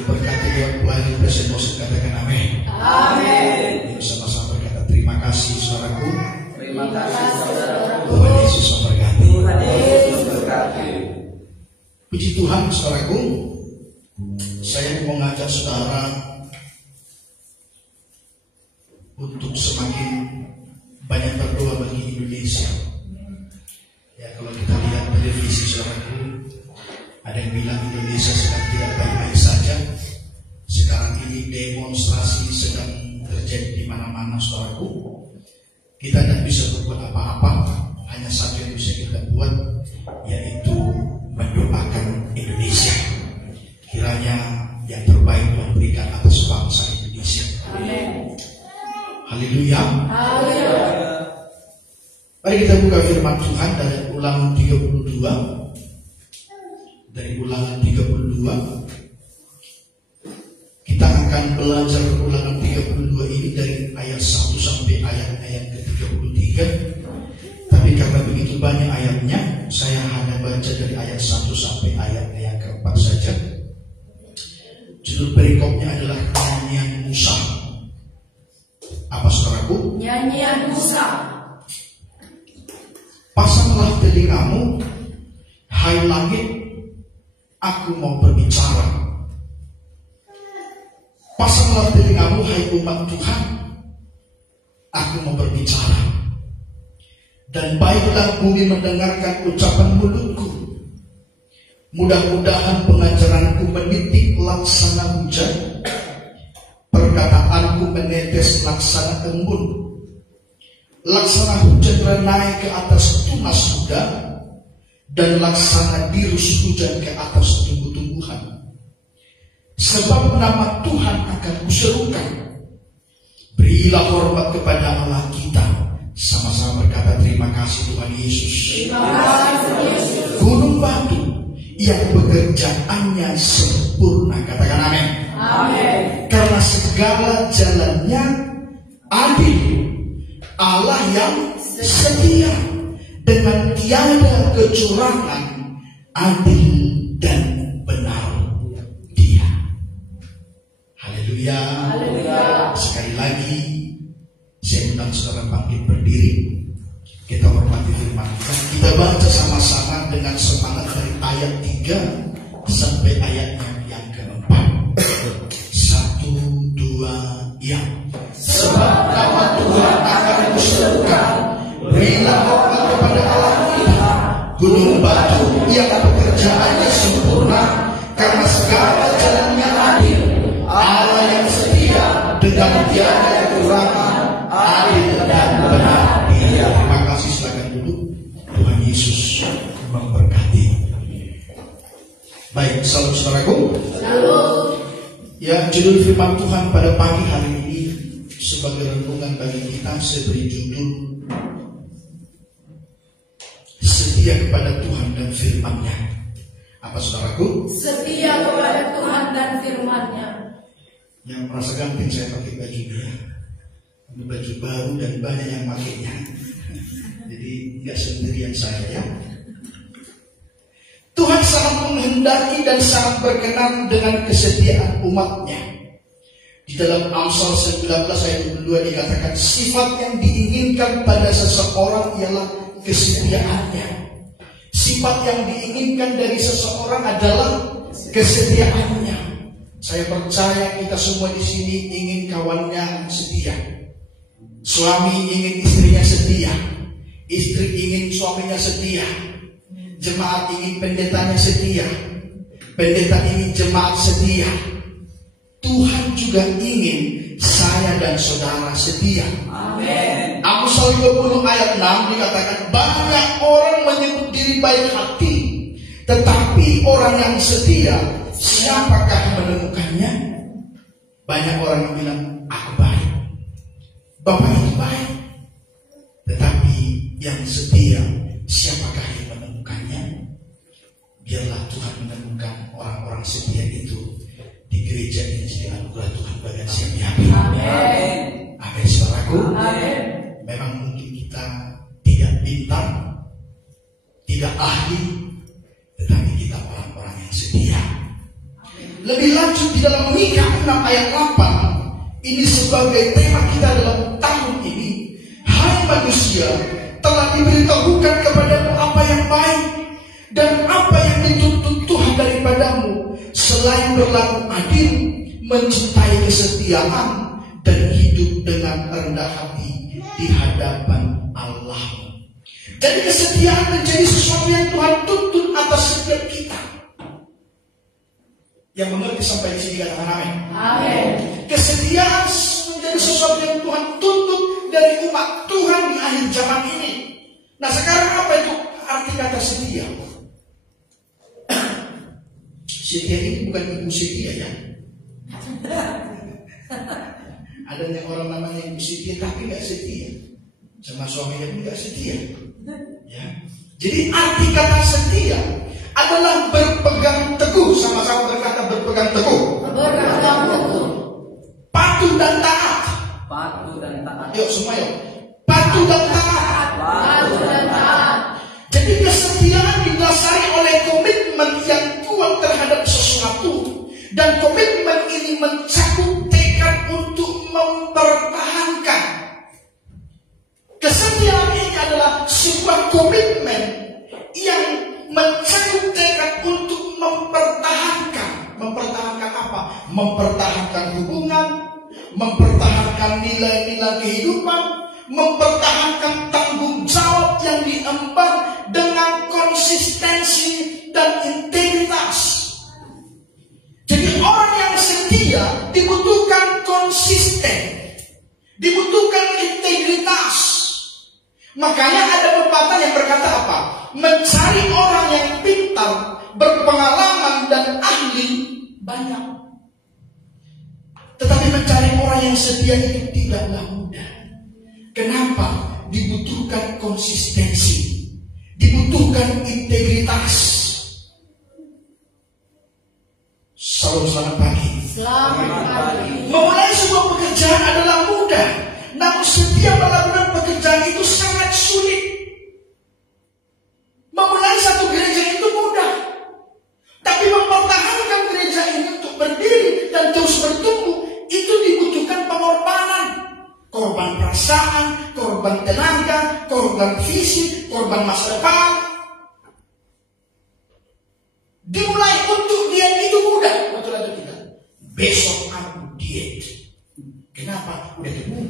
diberkati Tuhan pelayan presiden Moses, katakan amin. Amin. Sama-sama berkata terima kasih saudaraku. Terima kasih saudaraku. Tuhan Yesus memberkati. Tuhan Yesus memberkati. Puji Tuhan saudaraku. Saya mau mengajak saudara untuk semakin banyak berdoa bagi Indonesia. Ya, kalau kita lihat televisi saudaraku, ada yang bilang Indonesia sedang tidak baik-baik saja. Sekarang ini demonstrasi sedang terjadi di mana-mana saudaraku. Kita tidak bisa berbuat apa-apa. Hanya satu yang bisa kita buat, yaitu mendoakan Indonesia. Kiranya yang terbaik Tuhan berikan atas bangsa Indonesia. Amin. Haleluya. Haleluya. Mari kita buka firman Tuhan dari Ulangan 32. Dari Ulangan 32. Kita akan belajar Ulangan 32 ini dari ayat 1 sampai ayat ke-33. Tapi karena begitu banyak ayatnya, saya hanya baca dari ayat 1 sampai ayat yang ke-4 saja. Judul perikopnya adalah Nyanyian Musa. Apa saudaraku? Nyanyian Musa. Pasanglah telingamu, hai langit, aku mau berbicara. Pasanglah telingamu, hai umat Tuhan, aku mau berbicara. Dan baiklah bumi mendengarkan ucapan mulutku. Mudah-mudahan pengajaranku menitik laksana hujan, perkataanku menetes laksana embun. Laksana hujan renai ke atas tunas muda, dan laksana dirus hujan ke atas tumbuh-tumbuhan. Sebab nama Tuhan akan kuserukan. Berilah hormat kepada Allah kita. Sama-sama berkata terima kasih Tuhan Yesus. Terima kasih Tuhan Yesus. Gunung batu yang pekerjaannya sempurna, katakan amin. Amin. Karena segala jalannya adil. Allah yang setia, dengan tiada kecurangan, adil dan benar Dia. Haleluya. Haleluya. Sekali lagi saya undang saudara bangkit berdiri. Kita hormati firman Tuhan. Kita baca sama-sama dengan semangat dari ayat 3 sampai ayatnya yang ke-4. 1, 2, ya. Sebab nama Tuhan akan kuserukan. Berilah hormat kepada Allah kita. Gunung batu yang pekerjaannya sempurna, karena segala jalannya adil. Allah yang setia, dengan tiada kekurangan, adil dan benar Dia. Terima kasih, silakan duduk. Tuhan Yesus memberkati. Baik, salam saudaraku. Ya, judul firman Tuhan pada pagi hari ini sebagai renungan bagi kita saya beri judul Setia kepada Tuhan dan firman-Nya. Apa saudaraku? Setia kepada Tuhan dan firman-Nya. Yang merasa ganteng saya pakai bajunya. Ini baju baru dan banyak yang pakainya. Jadi nggak sendirian saya ya. Tuhan sangat menghendaki dan sangat berkenan dengan kesetiaan umat-Nya. Di dalam Amsal 19 ayat 22 dikatakan sifat yang diinginkan pada seseorang ialah kesetiaannya. Sifat yang diinginkan dari seseorang adalah kesetiaannya. Saya percaya kita semua di sini ingin kawannya setia. Suami ingin istrinya setia. Istri ingin suaminya setia. Jemaat ingin pendetanya setia. Pendeta ingin jemaat setia. Tuhan juga ingin saya dan saudara setia. Amin. Amsal 20 ayat 6 dikatakan banyak orang menyebut diri baik hati, tetapi orang yang setia siapakah menemukannya? Banyak orang yang bilang aku baik, Bapak itu baik, tetapi yang setia siapakah yang menemukannya? Biarlah Tuhan menemukan orang-orang setia itu di gereja Injil Anugerah Tuhan Bagian Siang Yakin. Amin. Amin, saudaraku. Amin. Memang mungkin kita tidak pintar, tidak ahli, tetapi kita orang-orang yang setia. lebih lanjut di dalam Mika 6 ayat 8, ini sebagai tema kita dalam tahun ini. Hai manusia, telah diberitahukan kepadamu apa yang baik dan apa yang dituntut Tuhan daripadamu, selain berlaku adil, mencintai kesetiaan, dan hidup dengan rendah hati di hadapan Allah. Jadi kesetiaan menjadi sesuatu yang Tuhan tuntut atas setiap kita. Yang mengerti sampai di sini katakan amin. Amin. Kesetiaan menjadi sesuatu yang Tuhan tuntut dari umat Tuhan di akhir zaman ini. Nah, sekarang apa itu arti kata setia? Setia ini bukan ibu setia ya. Adanya orang namanya ibu setia tapi nggak setia, sama suaminya pun nggak setia. Ya. Jadi arti kata setia adalah berpegang teguh. Sama-sama berkata berpegang teguh. Berpegang teguh. Patuh dan taat. Patuh dan taat. Yuk semua yuk. Patuh dan taat. Patuh dan taat. Jadi kesetiaan didasari oleh komitmen yang kuat terhadap sesuatu, dan komitmen ini mencakup tekad untuk mempertahankan. Kesetiaan ini adalah sebuah komitmen yang mencakup tekad untuk mempertahankan. Mempertahankan apa? Mempertahankan hubungan, mempertahankan nilai-nilai kehidupan, mempertahankan tanggung jawab yang diemban dengan konsistensi dan integritas. Jadi orang yang setia dibutuhkan konsisten, dibutuhkan integritas. Makanya ada pepatah yang berkata apa? Mencari orang yang pintar, berpengalaman dan ahli banyak, tetapi mencari orang yang setia itu tidaklah mudah. Kenapa? Dibutuhkan konsistensi, dibutuhkan integritas. Selamat pagi. Selamat pagi. Memulai sebuah pekerjaan adalah mudah, namun setiap melakukan pekerjaan itu sangat sulit. Memulai satu gereja itu mudah, tapi mempertahankan gereja ini untuk berdiri dan terus bertumbuh itu dibutuhkan pengorbanan. Korban perasaan, korban tenaga, korban fisik, korban masa depan. Dimulai untuk diet itu mudah, betul atau tidak? Besok aku diet. Kenapa? Udah temu.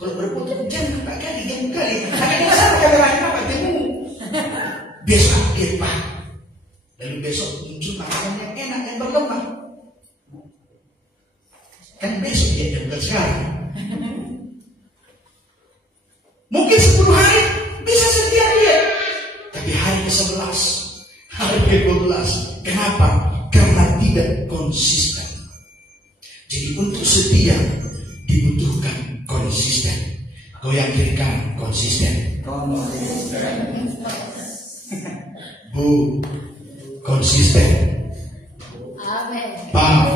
Kalau berputar jangan tak kali, jangan kali. Ada sama kata lain apa? Temu. Besok diet Pak. Lalu besok muncul makanan yang enak yang berlemak. Kan besok diet, bukan sekarang. Mungkin 10 hari bisa setia dia, tapi hari ke-11, hari ke-12, kenapa? Karena tidak konsisten. Jadi untuk setia dibutuhkan konsisten. Goyang kiri kanan, konsisten. Bu, konsisten. Amin. Pak,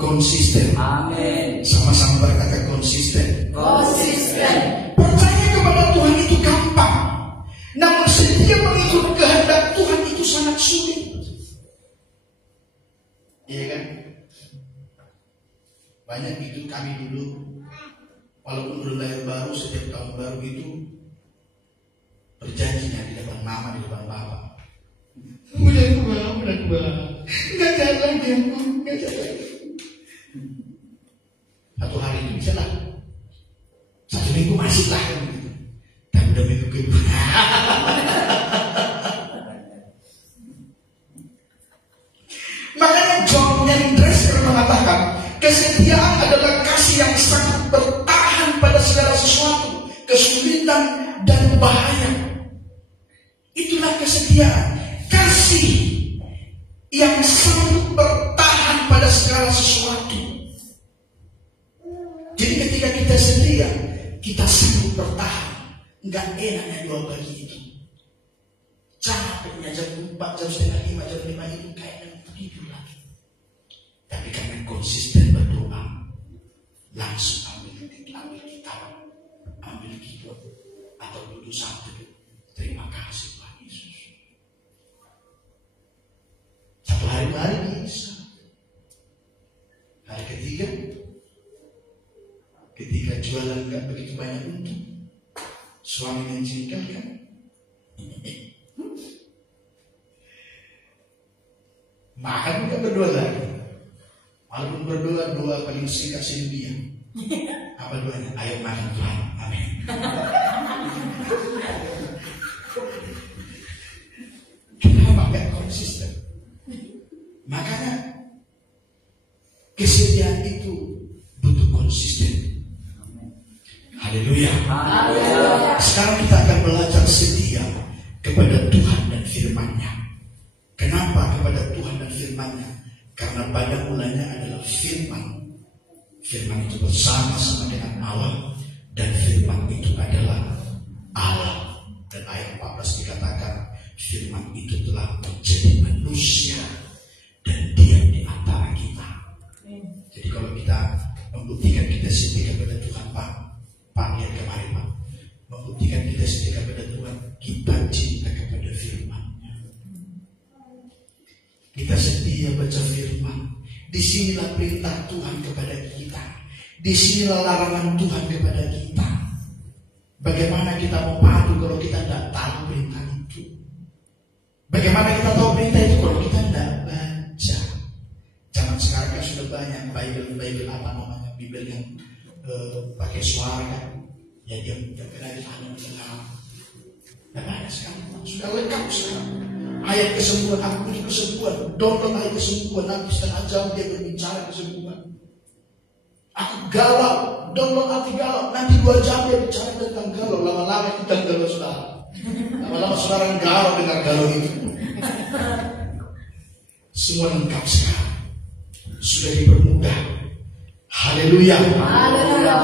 konsisten. Amin. Sama-sama berkata konsisten. Konsisten. Percaya kepada Tuhan itu gampang, namun setia mengikut kehendak Tuhan itu sangat sulit. Iya kan? Banyak itu kami dulu, walaupun belum lahir baru, setiap tahun baru itu berjanjinya di depan mama, di depan bapak. Udah tua, nggak jalan lagi aku, nggak jalan lagi. Satu hari itu bisa lah, 1 minggu masih lah, gitu. Tapi udah minggu kedua. Makanya John Dresser mengatakan, kesetiaan adalah kasih yang sangat bertahan pada segala sesuatu, kesulitan dan bahaya. Itulah kesetiaan, kasih yang sanggup bertahan pada segala sesuatu. Jadi ketika kita setia, kita sanggup bertahan. Enggak enaknya dua bagi itu. Capeknya jam 4, jam setengah 5, jam 5 itu kayaknya tidur lagi. Tapi karena konsisten berdoa, langsung ambil kitab, ambil keyboard, atau duduk satu. Terima kasih Tuhan Yesus. Satu Hari-hari bisa. Hari ketiga, ketika jualan nggak begitu banyak untung, suami mengizinkan kan? Makan juga berdua lagi. Walaupun berdua, doa paling singkat sedunia. Apa doanya? Ayo makan Tuhan. Amin. Kenapa gak konsisten? Makanya kesetiaan itu butuh konsisten. Haleluya. Sekarang kita akan belajar setia kepada Tuhan dan firman-Nya. Kenapa kepada Tuhan dan firman-Nya? Karena pada mulanya adalah firman. Firman itu bersama-sama dengan Allah, dan firman itu adalah Allah. Dan ayat 14 dikatakan firman itu telah menjadi manusia dan diam di antara kita. Jadi kalau kita membuktikan kita setia kepada Tuhan, Pak lihat kemarin Pak, membuktikan kita setia kepada Tuhan, kita cinta kepada firman. Kita setia baca firman. Disinilah perintah Tuhan kepada kita. Disinilah larangan Tuhan kepada kita. Bagaimana kita mau padu kalau kita tidak tahu perintah itu? Bagaimana kita tahu perintah itu kalau kita tidak baca? Zaman sekarang kan sudah banyak Bible apa namanya, Bible yang pakai suara kan? Ya dia kena ditanya tengah. Dan ada sekarang sudah lengkap sekarang. Ayat kesembuhan, aku punya kesembuhan. Download ayat kesembuhan, nanti setengah jam dia berbicara kesembuhan. Aku galau, download arti galau, nanti 2 jam dia bicara tentang galau. Lama-lama kita galau saudara. Lama-lama saudara galau dengan galau itu. Semua lengkap sekarang. Sudah dipermudah. Haleluya. Haleluya.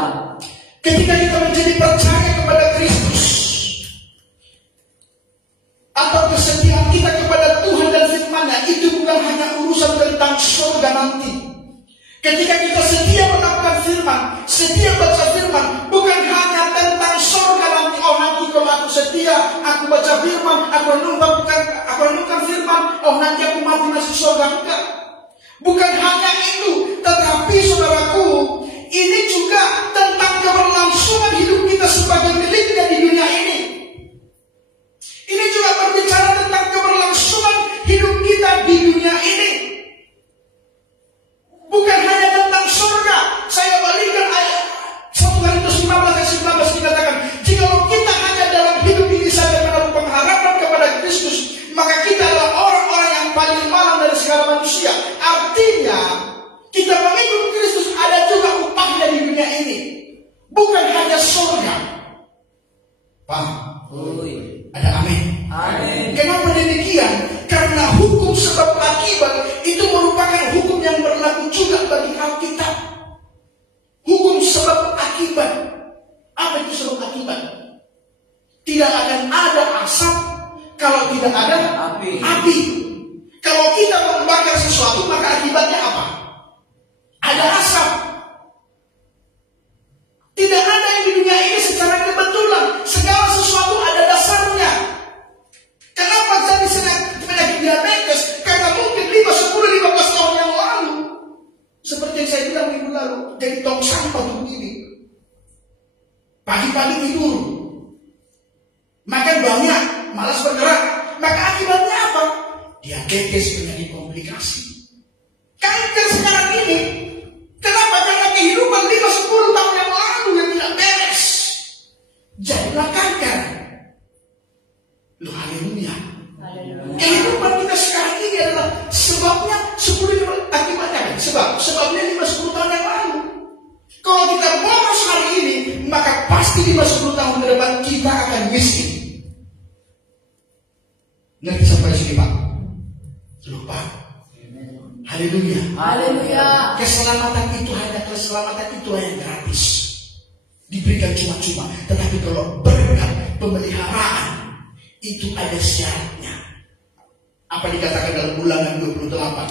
Ketika kita menjadi percaya kepada Kristus, atau kesetiaan kita kepada Tuhan dan firman-Nya, itu bukan hanya urusan tentang surga nanti. Ketika kita setia melakukan firman, setia baca firman, bukan hanya tentang surga nanti. Oh nanti kalau aku setia, aku baca firman, aku renungkan firman, oh nanti aku mati masuk surga. Enggak. Bukan hanya itu, tetapi saudaraku, ini juga tentang keberlangsungan hidup kita sebagai miliknya di dunia ini. Ini juga berbicara tentang keberlangsungan hidup kita di dunia ini. Bukan hanya tentang surga. Saya balikkan ayat 1 Korintus 15 ayat 19 dikatakan, jika kita hanya dalam hidup ini saja menaruh pengharapan kepada Kristus, maka kita adalah orang-orang yang paling malang dari segala manusia. Artinya, kita mengikut Kristus ada juga upahnya di dunia ini. Bukan hanya surga. Paham? Ada amin. Amin. Kenapa demikian? Karena hukum sebab akibat itu merupakan hukum yang berlaku juga bagi Alkitab. Hukum sebab akibat. Apa itu sebab akibat? Tidak akan ada asap kalau tidak ada api. Kalau kita membakar sesuatu, maka akibatnya apa? Ada asap. Tidak ada yang di dunia ini secara kebetulan. Segala sesuatu ada dasarnya. Kenapa jadi penyakit diabetes? Karena mungkin 5, 10, 15 tahun yang lalu, seperti yang saya bilang minggu lalu, jadi tong sampah tubuh ini. Pagi-pagi tidur, makan banyak, malas bergerak. Maka akibatnya apa? Diabetes, penyakit komplikasi. Kanker sekarang ini. Kenapa? Karena kehidupan 5-10 tahun yang lalu yang tidak beres. Jadilah kanker. Loh, haleluya. Kehidupan kita sekarang ini adalah sebabnya 10 akibatnya. Sebabnya 5-10 tahun yang lalu. Kalau kita boros hari ini, maka pasti 5-10 tahun ke depan kita akan miskin. Ngerti sampai sini Pak? Lupa. Haleluya. Haleluya. Keselamatan itu yang gratis. Diberikan cuma-cuma. Tetapi kalau berkat pemeliharaan itu ada syaratnya. Apa dikatakan dalam Ulangan 28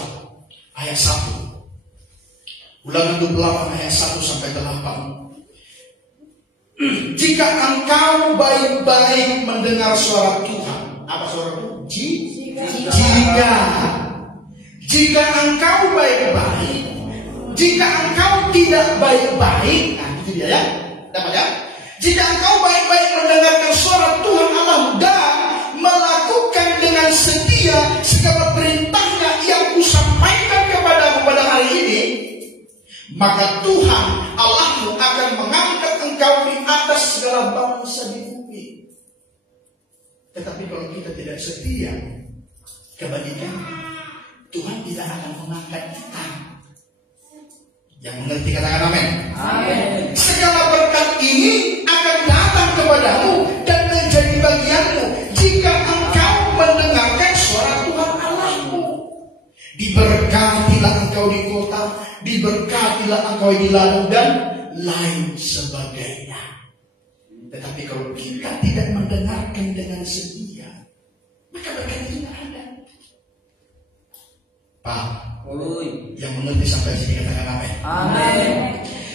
ayat 1? Ulangan 28 ayat 1 sampai 8. Jika engkau baik-baik mendengar suara Tuhan. Apa suara Tuhan? Jika engkau baik-baik, jika engkau tidak baik-baik, nah itu dia ya, dapat ya. Jika engkau baik-baik mendengarkan suara Tuhan Allah dan melakukan dengan setia segala perintahnya yang kusampaikan kepadamu pada hari ini, maka Tuhan Allahmu akan mengangkat engkau di atas segala bangsa di bumi. Tetapi kalau kita tidak setia, kebalikannya, Tuhan tidak akan mengangkat kita. Yang mengerti katakan amin. Amin. Segala berkat ini akan datang kepadamu dan menjadi bagianmu jika engkau mendengarkan suara Tuhan Allahmu. Diberkatilah engkau di kota, diberkatilah engkau di ladang dan lain sebagainya. Tetapi kalau kita tidak mendengarkan dengan setia, maka berkat itu tidak ada. Pak, yang mengerti sampai sini katakan amin. Amin.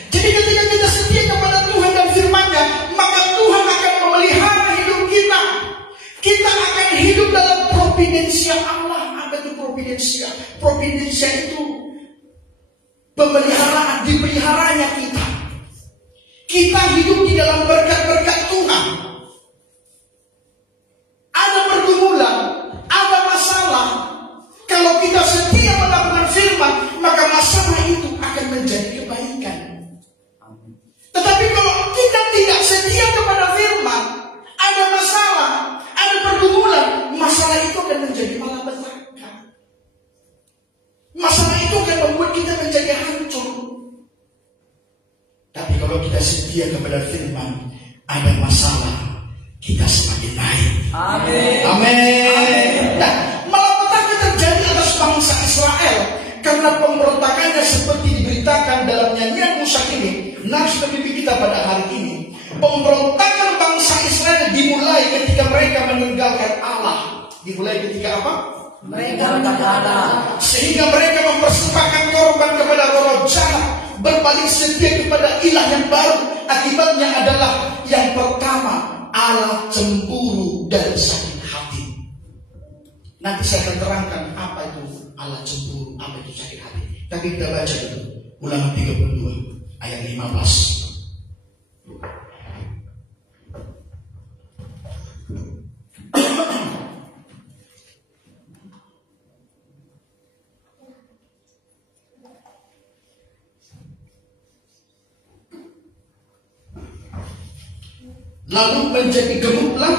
Jadi ketika kita setia kepada Tuhan dan firman-Nya, maka Tuhan akan memelihara hidup kita. Kita akan hidup dalam providensia Allah. Apa itu providensia? Providensia itu pemeliharaan, dipeliharanya kita. Kita hidup di dalam berkat-berkat Tuhan. Ada pergumulan, ada masalah. Kalau kita setia melakukan firman, maka masalah itu akan menjadi kebaikan. Tetapi kalau kita tidak setia kepada firman, ada masalah, ada pergumulan, masalah itu akan menjadi malapetaka. Masalah itu akan membuat kita menjadi hancur. Tapi kalau kita setia kepada firman, ada masalah, kita semakin naik. Amin. Amin. Nah, malapetaka terjadi atas bangsa Israel karena pemberontakannya seperti diberitakan dalam nyanyian Musa ini. Nars pemimpin kita pada hari ini. Pemberontakan bangsa Israel dimulai ketika mereka meninggalkan Allah. Dimulai ketika apa? Mereka meninggalkan. Sehingga mereka mempersembahkan korban kepada roh jahat, berbalik setia kepada ilah yang baru. Akibatnya adalah yang pertama, Allah cemburu dan sakit hati. Nanti saya akan terangkan apa itu Allah cemburu, apa itu sakit hati. Tapi kita baca dulu Ulangan 32 ayat 15. Lalu menjadi gemuklah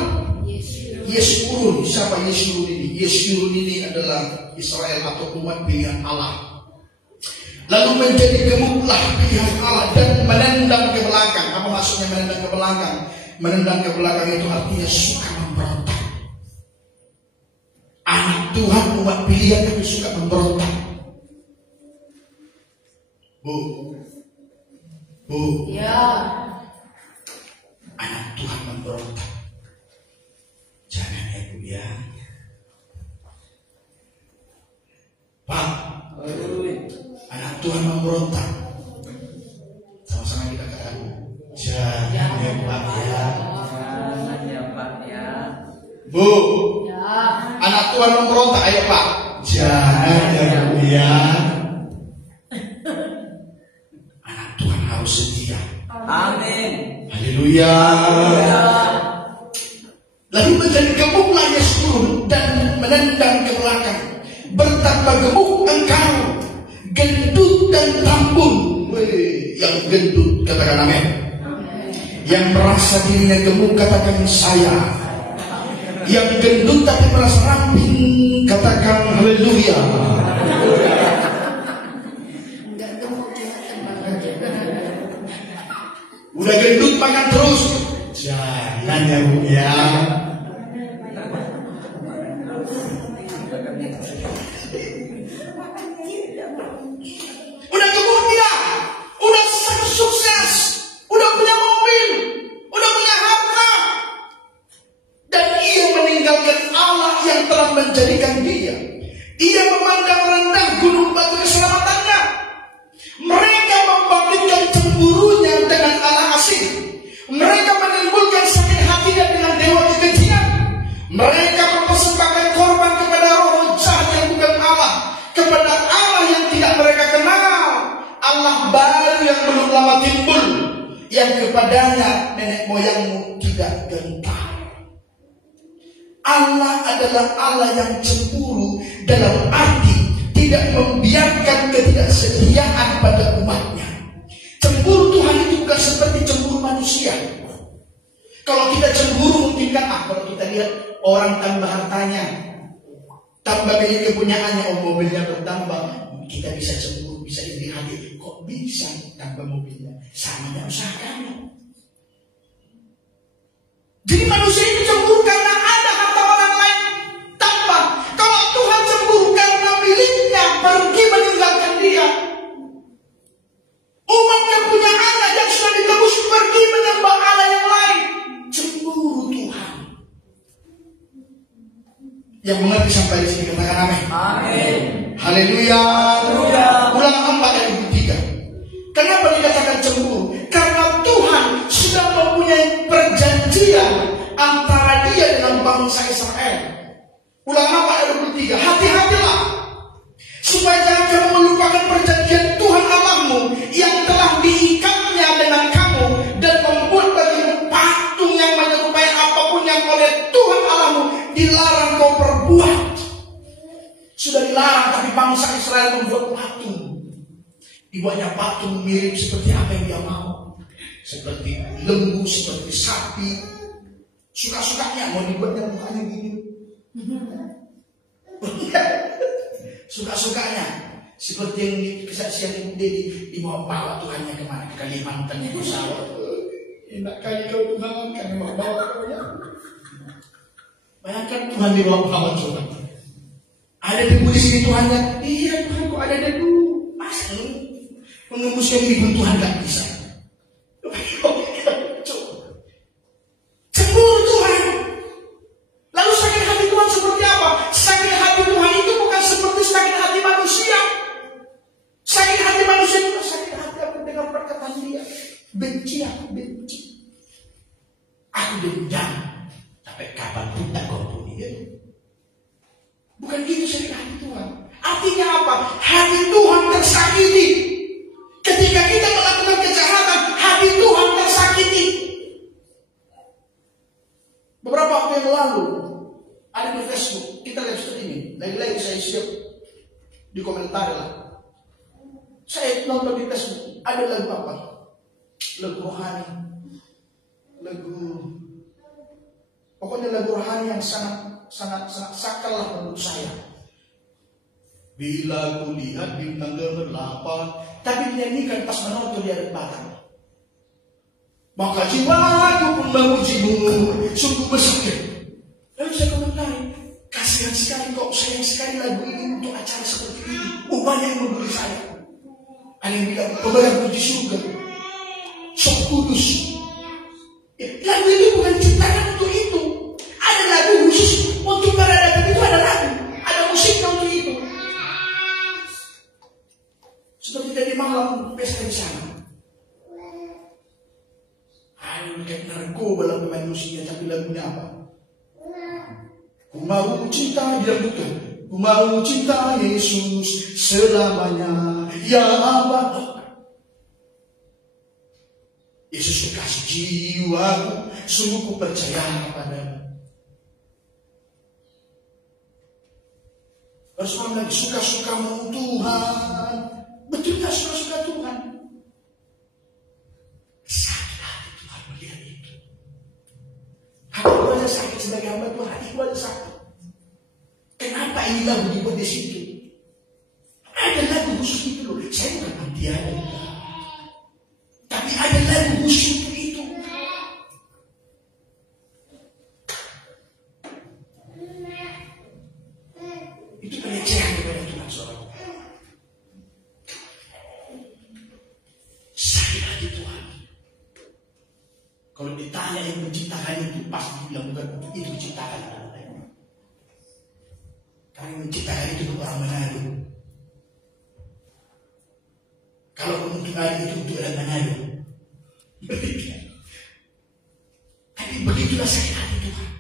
Yeshurun. Siapa Yeshurun ini? Yeshurun ini adalah Israel atau umat pilihan Allah. Lalu menjadi gemuklah pilihan Allah dan menendang ke belakang. Apa maksudnya menendang ke belakang? Menendang ke belakang itu artinya suka memberontak. Anak Tuhan umat pilihan tapi suka memberontak. Bu. Ya. Anak Tuhan memberontak. Jangan ya Bu ya. Pak, anak Tuhan memberontak. Sama-sama kita katakan, jangan ya Pak ya. Jangan ya Pak ya. Bu, Ya. anak Tuhan memberontak, ayo Pak. Jangan ya Bu ya. Anak Tuhan harus setia. Amin. Haleluya. Lalu menjadi gemuklah Yeshurun dan menendang ke belakang. Betapa gemuk engkau, gendut dan tambun. Yang gendut katakan amin. Yang merasa dirinya gemuk katakan saya. Yang gendut tapi merasa ramping katakan haleluya. Enggak gemuk cuma tembak aja. Udah gendut makan terus. Jangan ya Bu ya. Udah gemuk dia, udah sukses, udah punya mobil, udah punya harta, dan ia meninggalkan Allah yang telah menjadikan dia. Ia memandang rendah gunung batu keselamatannya. Mereka membangkitkan cemburunya dengan Allah asing. Mereka menimbulkan sakit hatinya dengan dewa kekejatan. lama timbul yang kepadanya nenek moyangmu tidak gentar. Allah adalah Allah yang cemburu dalam arti tidak membiarkan ketidaksetiaan pada umatnya. Cemburu Tuhan itu bukan seperti cemburu manusia. Kalau kita cemburu mungkin kan kalau kita lihat orang tambah hartanya, tambah banyak kepunyaannya, mobilnya bertambah, kita bisa cemburu, bisa iri hati. Kok bisa tambah mobilnya? Sama dengan usaha kamu. Jadi manusia itu cemburu karena ada harta orang lain tambah. Kalau Tuhan cemburu karena miliknya pergi meninggalkan dia. Umat kepunyaannya yang sudah ditebus pergi menyembah Allah yang lain. Cemburu Tuhan. Yang mengerti sampai di sini katakan amin. Amin. Haleluya. Ulangan 4 ayat 3. Kenapa dikatakan cemburu? Karena Tuhan sudah mempunyai perjanjian antara dia dengan bangsa Israel. Ulangan 4 ayat 23. Hati-hatilah supaya jangan kamu melupakan perjanjian Tuhan Allahmu yang telah diikatnya dengan kamu dan membuat bagimu patung yang menyerupai apapun yang oleh Tuhan Allahmu dilarang kau perbuat. Sudah dilarang, tapi bangsa Israel membuat patung. Dibuatnya patung mirip seperti apa yang dia mau. Seperti lembu, seperti sapi. Suka-sukanya mau dibuatnya mukanya gini. Suka-sukanya. Seperti yang kesaksian Ibu Dedi, dibawa-bawa Tuhannya kemana? Ke Kalimantan itu pesawat. Enak kali kau Tuhan, kami mau bawa kau ya. Bayangkan Tuhan dibawa-bawa Tuhan. Ada debu di sini Tuhannya. Iya Tuhan, kok ada debu? Masa mengembuskan ibu Tuhan gak bisa. Cemburu Tuhan. Lalu sakit hati Tuhan seperti apa? Sakit hati Tuhan itu bukan seperti sakit hati manusia. Sakit hati manusia itu sakit hati aku dengar perkataan dia. Benci aku, benci. Aku dendam. Tapi kapan pun tak kau pun dia. Bukan itu sakit hati Tuhan. Artinya apa? Hati Tuhan tersakiti. Ketika kita melakukan kejahatan, hati Tuhan tersakiti. Beberapa waktu yang lalu, ada di Facebook, kita lihat seperti ini. Lagi-lagi saya siap di komentar lah. Saya nonton di Facebook, ada lagu apa? Lagu rohani. Pokoknya lagu rohani yang sangat sakral lah menurut saya. Bila ku lihat bintang gemerlapan, tapi dinyanyikan pas menonton di adat Batak. Maka jiwaku pun memujimu, sungguh besar. Lalu saya komentari, kasihan sekali kok, sayang sekali lagu ini untuk acara seperti ini. Banyak yang memberi saya. Ada yang bilang, pembayar puji surga, sok kudus. Lagu ini bukan ciptaan untuk itu. Ada lagu khusus untuk para datuk itu, ada lagu, ada musiknya untuk itu. Seperti tadi malam pesta di sana. Ayo kayak narkoba lagu manusia, tapi lagunya apa? Ku mau cinta, dia betul. Ku mau cinta Yesus selamanya. Ya Allah. Yesus kekasih jiwaku, sungguh ku percaya kepadamu. Bersama lagi suka-sukamu Tuhan. Betul tak suka-suka Tuhan? Sakit hati Tuhan melihat itu. Hatiku aja sakit sebagai hamba Tuhan, hatiku aja sakit. Kenapa ini lagu dibuat di situ? Ada lagu khusus itu loh. Saya bukan anti ada. Tapi ada lagu khusus itu. Itu pelecehan kepada Tuhan seorang. Sakit hati Tuhan. Kalau ditanya yang menciptakan itu pasti bilang bukan itu menciptakan orang lain. Karena yang menciptakan itu bukan orang Manado. Kalau untuk ada itu untuk orang Manado. Tapi begitulah sakit hati Tuhan.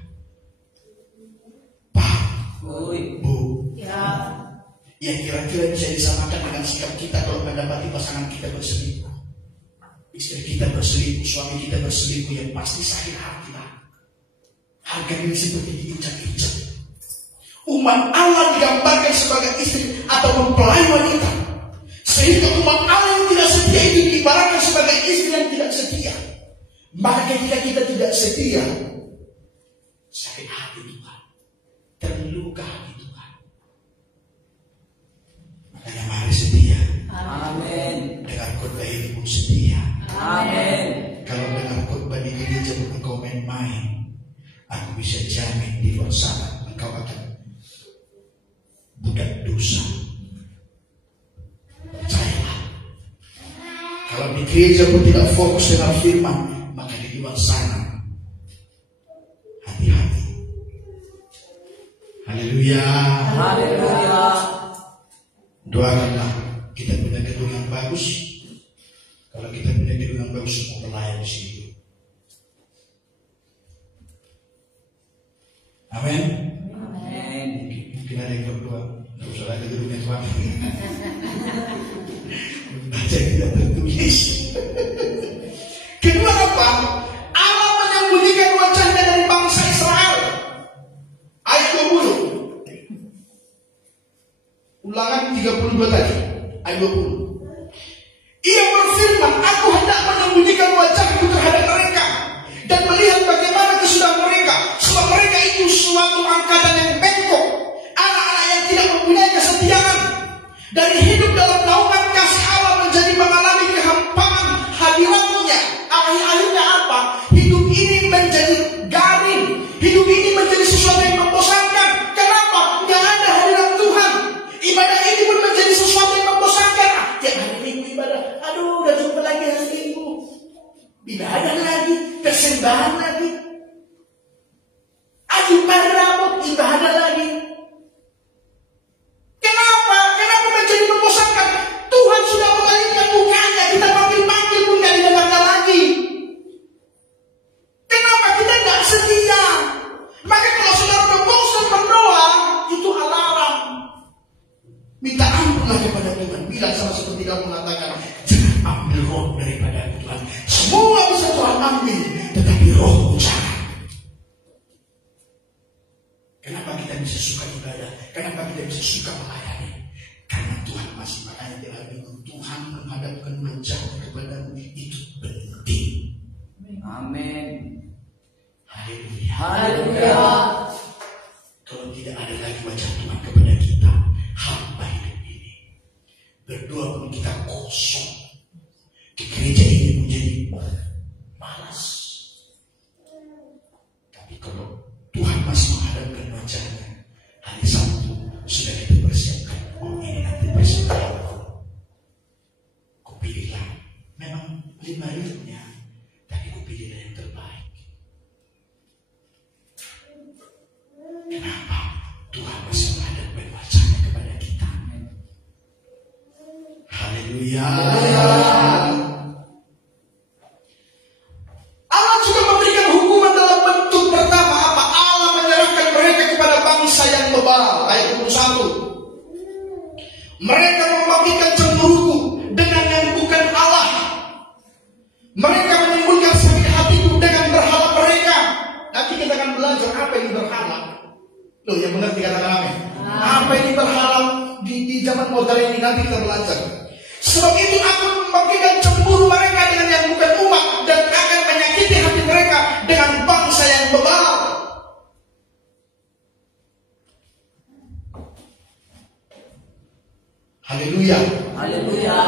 Pak, Bu, Ya. yang kira-kira bisa disamakan dengan sikap kita kalau mendapati pasangan kita berselingkuh. Istri kita berselingkuh, suami kita berselingkuh, yang pasti sakit hati lah. Harga diri seperti diinjak-injak. Umat Allah digambarkan sebagai istri atau mempelai wanita. Sehingga umat Allah yang tidak setia itu diibaratkan sebagai istri yang tidak setia. Maka ketika kita tidak setia, sakit hati Tuhan, terluka hati Tuhan. Makanya mari setia. Amin. Dengar khotbah ini pun setia. Amin. Kalau dengar khotbah di gereja engkau main-main, aku bisa jamin di luar sana engkau akan budak dosa. Percayalah. Kalau di gereja pun tidak fokus dengan firman, maka di luar sana hati-hati. Haleluya. Haleluya. Doakanlah kita punya gedung yang bagus. Kalau kita punya gedung yang bagus, semua pelayan di situ. Amin. Amin. Mungkin ada yang berdoa, nggak usah lagi gedungnya Tuhan. Baca tidak tertulis. Kedua apa? Allah menyembunyikan wajahnya dari bangsa Israel. Ayat 20. Ulangan 32 tadi. Ayat 20. Ia berfirman, aku hendak menyembunyikan wajahku terhadap mereka dan melihat bagaimana kesudahan mereka, sebab mereka itu suatu angkatan yang bengkok, anak-anak yang tidak mempunyai kesetiaan. Dari hidup dalam naungan kasih Allah menjadi mengalami kehampaan hadiratnya. Akhirnya apa? Hidup ini menjadi garing. Hidup ini menjadi sesuatu yang membosankan. Kenapa? Tidak ada hadirat Tuhan. Ibadah ini pun menjadi sesuatu yang membosankan. Tiap hari minggu ibadah. Aduh, udah jumpa lagi hari minggu. Ibadah lagi, persembahan lagi. Aduh, rambut, ibadah lagi. Kenapa? Kenapa menjadi membosankan? Tuhan sudah memalingkan mukanya. Kita panggil-panggil pun gak didengarkan lagi. Kenapa kita tidak setia? Maka kalau saudara berbosan berdoa, itu alarm. Minta ampunlah kepada Tuhan. Bilang sama seperti kamu mengatakan, jangan ambil roh daripada Tuhan. Semua bisa Tuhan ambil, tetapi roh jangan. Kenapa kita bisa suka ibadah? Kenapa kita bisa suka melayani? Karena Tuhan masih, makanya dia bilang Tuhan menghadapkan wajahnya kepadamu, itu penting. Amin. Haleluya. Haleluya. Kalau tidak ada lagi wajah Tuhan kepada kita, hampa hidup ini. Berdoa pun kita kosong. Di gereja ini menjadi malas. Tapi kalau Tuhan masih menghadapkan wajahnya, hari Sabtu sudah kita persiapkan. Oh, ini nanti persiapkan. Kau pilihlah. Memang 5.000-nya, tapi kau pilihlah yang terbaik. Kenapa? Tuhan masih menghadapkan wajahnya kepada kita. Haleluya. Allah juga memberikan hukuman dalam bentuk pertama apa? Allah menyerahkan mereka kepada bangsa yang bebal. Ayat 21. Mereka membagikan cemburuku dengan yang bukan Allah. Mereka menimbulkan sakit hatiku dengan berhala mereka. Nanti kita akan belajar apa ini berhala. Loh, yang mengerti katakan amin. Apa ini berhala di zaman modern ini, nanti kita belajar. Sebab itu aku membagikan cemburu mereka dengan yang bukan umat dan akan menyakiti hati mereka dengan bangsa yang bebal. Haleluya. Haleluya.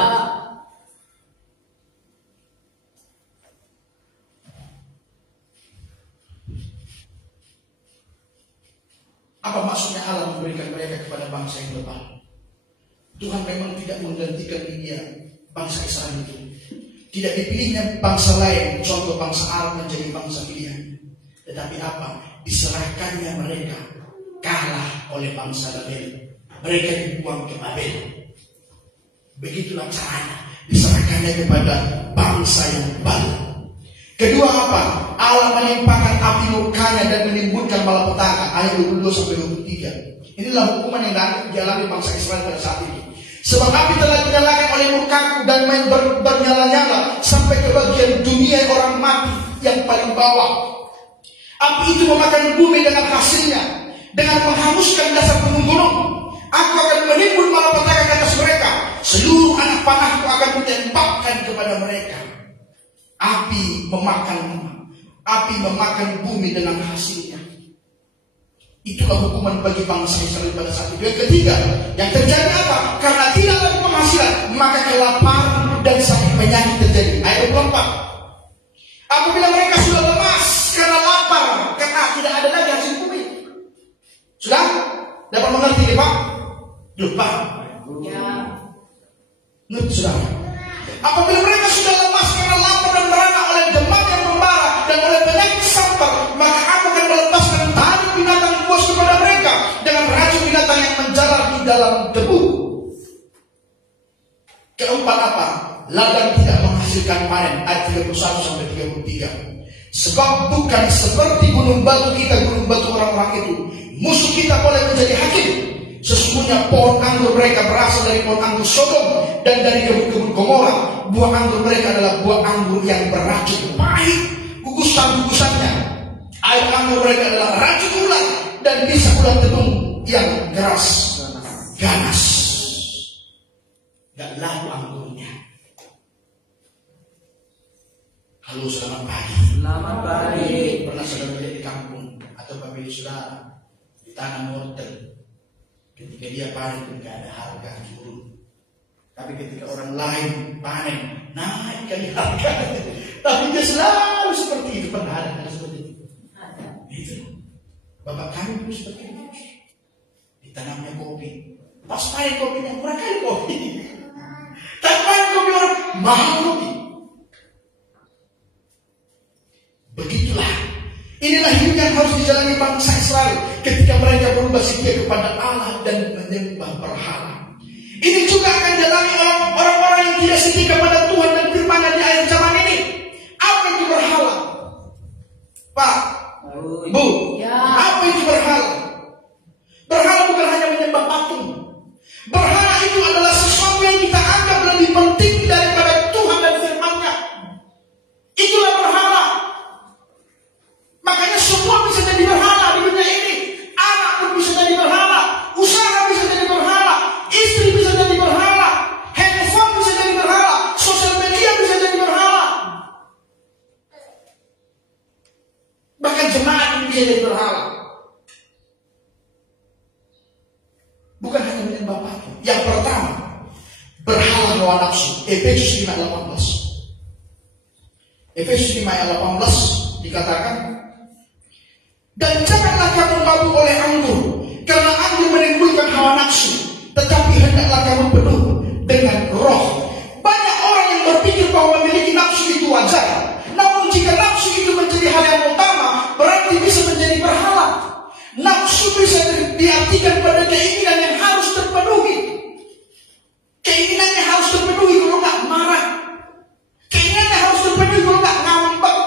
Apa maksudnya Allah memberikan mereka kepada bangsa yang bebal? Tuhan memang tidak menggantikan dia bangsa Israel itu. Tidak dipilihnya bangsa lain, contoh bangsa Arab menjadi bangsa pilihan. Tetapi apa? Diserahkannya mereka kalah oleh bangsa Babel. Mereka dibuang ke Babel. Begitulah caranya. Diserahkannya kepada bangsa yang baru. Kedua apa? Allah menimpakan api murkanya dan menimbulkan malapetaka. Ayat 22-23. Inilah hukuman yang dialami bangsa Israel pada saat itu. Sebab api telah dinyalakan oleh murkaku dan bernyala-nyala sampai sampai ke bagian dunia orang mati yang paling bawah. Api itu memakan bumi dengan hasilnya, dengan menghanguskan dasar gunung-gunung. Aku akan menimbun malapetaka ke atas mereka. Seluruh anak panahku akan kutembakkan kepada mereka. Api memakan bumi dengan hasilnya. Itulah hukuman bagi bangsa Israel pada saat itu. Yang ketiga, yang terjadi apa? Karena tidak ada penghasilan, maka kelaparan dan sakit penyakit terjadi. Ayat 24. Apabila mereka sudah lemas karena lapar, karena tidak ada lagi hasil bumi. Sudah? Dapat mengerti ya Pak? Lupa. Ya. Ngerti sudah? Apabila mereka sudah lemas karena lapar dan merana oleh demam yang membara dan oleh penyakit sampar, maka aku akan melepaskan tali binatang buas kepada mereka dengan racun binatang yang menjalar di dalam debu. Keempat apa? Ladang tidak menghasilkan panen. Ayat 31 sampai 33. Sebab bukan seperti gunung batu kita, gunung batu orang-orang itu. Musuh kita boleh menjadi hakim. Sesungguhnya pohon anggur mereka berasal dari pohon anggur Sodom dan dari kebun-kebun Gomora. Buah anggur mereka adalah buah anggur yang beracun, pahit gugusan-gugusannya. Air anggur mereka adalah racun ular dan bisa ular gedung yang keras, ganas. Gak lalu anggurnya. Halo, selamat pagi. Selamat pagi. Pernah saudara lihat di kampung atau pemilik saudara di tanah wortel, ketika dia panen pun gak ada harga, turun. Tapi ketika orang lain panen, naik kali harga. Tapi dia selalu seperti itu. Pernah ada seperti itu? Itu. Bapak kami pun seperti itu. Ditanamnya kopi. Pas panen kopinya murah kali kopi. Tak panen kopi orang mahal kopi. Begitulah. Inilah hidup yang harus dijalani bangsa Israel ketika mereka berubah setia kepada Allah dan menyembah berhala. Ini juga akan dialami orang-orang yang tidak setia kepada Tuhan dan firman-Nya di akhir zaman ini. Apa itu berhala? Pak, Bu, apa itu berhala? Berhala bukan hanya menyembah patung. Berhala itu adalah sesuatu yang kita anggap lebih penting daripada Tuhan dan firman-Nya. Itulah berhala. Makanya semua bisa jadi berhala di dunia ini. Anak pun bisa jadi berhala, usaha bisa jadi berhala, istri bisa jadi berhala, handphone bisa jadi berhala, sosial media bisa jadi berhala. Bahkan jemaat bisa jadi berhala. Bukan hanya menyembah patung. Yang pertama, berhala hawa nafsu. Efesus 5 ayat 18. Efesus 5 ayat 18 dikatakan, dan janganlah kamu mabuk oleh anggur, karena anggur menimbulkan hawa nafsu, tetapi hendaklah kamu penuh dengan roh. Banyak orang yang berpikir bahwa memiliki nafsu itu wajar. Namun jika nafsu itu menjadi hal yang utama, berarti bisa menjadi berhala. Nafsu bisa diartikan pada keinginan yang harus terpenuhi. Keinginannya harus terpenuhi kalau nggak marah. Keinginannya harus terpenuhi kalau nggak ngambek.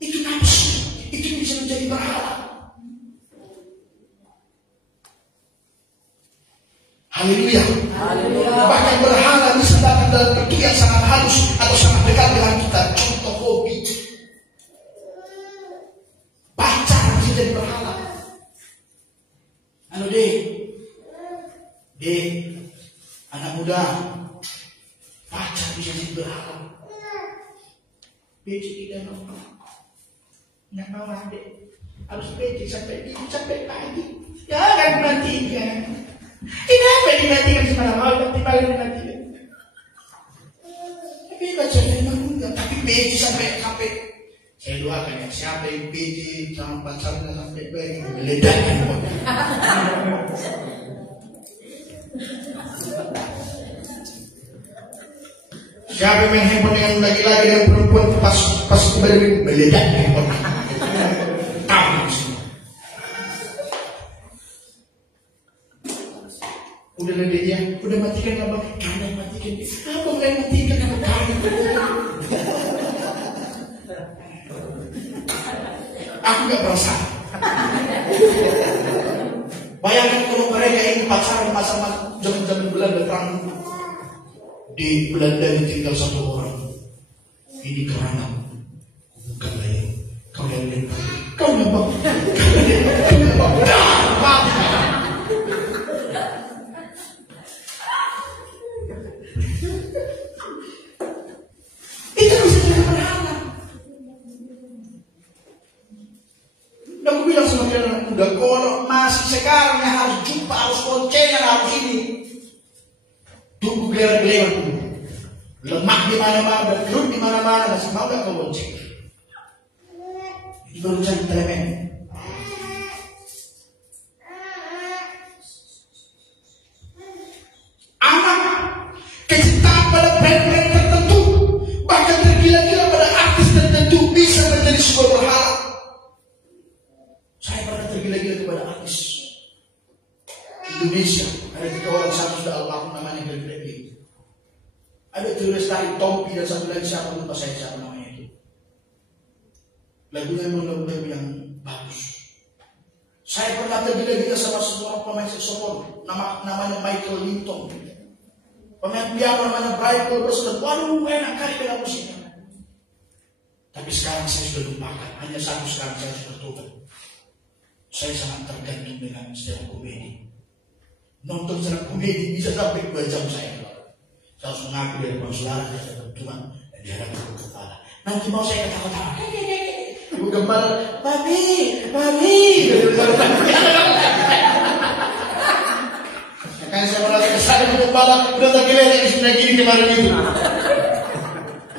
Itu nafsu. Itu bisa menjadi berhala. Haleluya. Bahkan berhala bisa datang dalam bentuk yang sangat halus atau sangat dekat dengan kita. Contoh hobi. Pacar bisa jadi berhala. Halo Dek, anak muda, pacar bisa jadi berhala. Becik tidak mau. Nggak mau Dek. Harus becik sampai pagi. Jangan matikan. Kenapa dimatikan semalam? Tapi paling dimatikan. Tapi pacarnya enggak. Tapi becik sampai saya doakan ya, siapa yang becik sama pacarnya sampai pengen meledakkan pokoknya. Siapa yang main handphone dengan laki-laki dan perempuan pas kembali meledak handphone. Tahu semua. Udah lebih dia, udah matikan apa? Karena matikan. Apa yang matikan apa kali? Aku gak berasa. Bayangkan kalau mereka ini pacaran masa zaman bulan dan perang. Di Belanda ditinggal satu orang. Ini kerana bukan lain. Kau yang lihat. Kau nampak. Mati. Itu bisa jadi berhala. Dan aku bilang sama dia anak muda, kalau masih sekarang yang harus jumpa, harus koncengan, harus ini, tunggu gelar-gelar dulu. Lemak di mana-mana, dan gerut di mana-mana, masih mau gak kau lonceng? Itu baru cari telemen. Anak kecintaan pada brand-brand tertentu, bahkan tergila-gila pada artis tertentu bisa menjadi sebuah berhala. Saya pernah tergila-gila kepada artis Indonesia. Ada 3 orang, satu sudah almarhum namanya Glenn Fredly. Ada tulis dari Tompi dan satu lagi siapa lupa saya siapa namanya itu. Lagunya memang lagu yang bagus. Saya pernah tergila-gila sama seorang pemain saxophone namanya Michael Linton. Pemain piano namanya Brian Colbert. Waduh, enak kali bela musiknya. Tapi sekarang saya sudah lupakan. Hanya satu sekarang saya sudah tobat. Saya sangat tergantung dengan stand up komedi. Nonton stand up komedi bisa sampai 2 jam saya. Saya harus mengaku dari konsulat, saya bertuan dan dihadapkan ke kepala. Nanti mau saya ketawa-tawa. Ibu gembala, Mami. Makanya saya merasa kesal ibu gembala, udah tak gila yang sudah gini kemarin itu.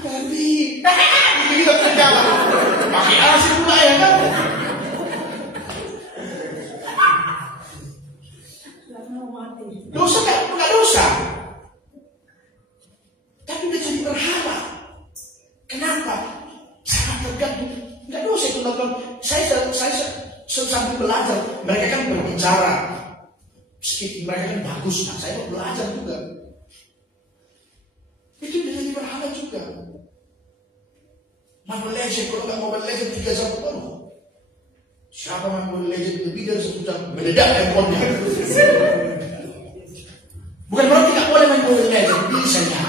Mami. Ini tak terjawab. Pakai asin pula ya kan? Dosa kan? Bukan dosa. Tapi udah jadi berhala. Kenapa? Sangat tergantung. Enggak dosa itu nonton. Saya sambil belajar. Mereka kan berbicara. Mereka kan bagus. Nah, saya belajar juga. Itu udah jadi berhala juga. Mobile Legends, kalau nggak Mobile Legends 3 jam baru. Siapa main Mobile Legends lebih dari 1 jam? Meledak handphonenya. Bukan berarti tidak boleh main Mobile Legends, bisa ya.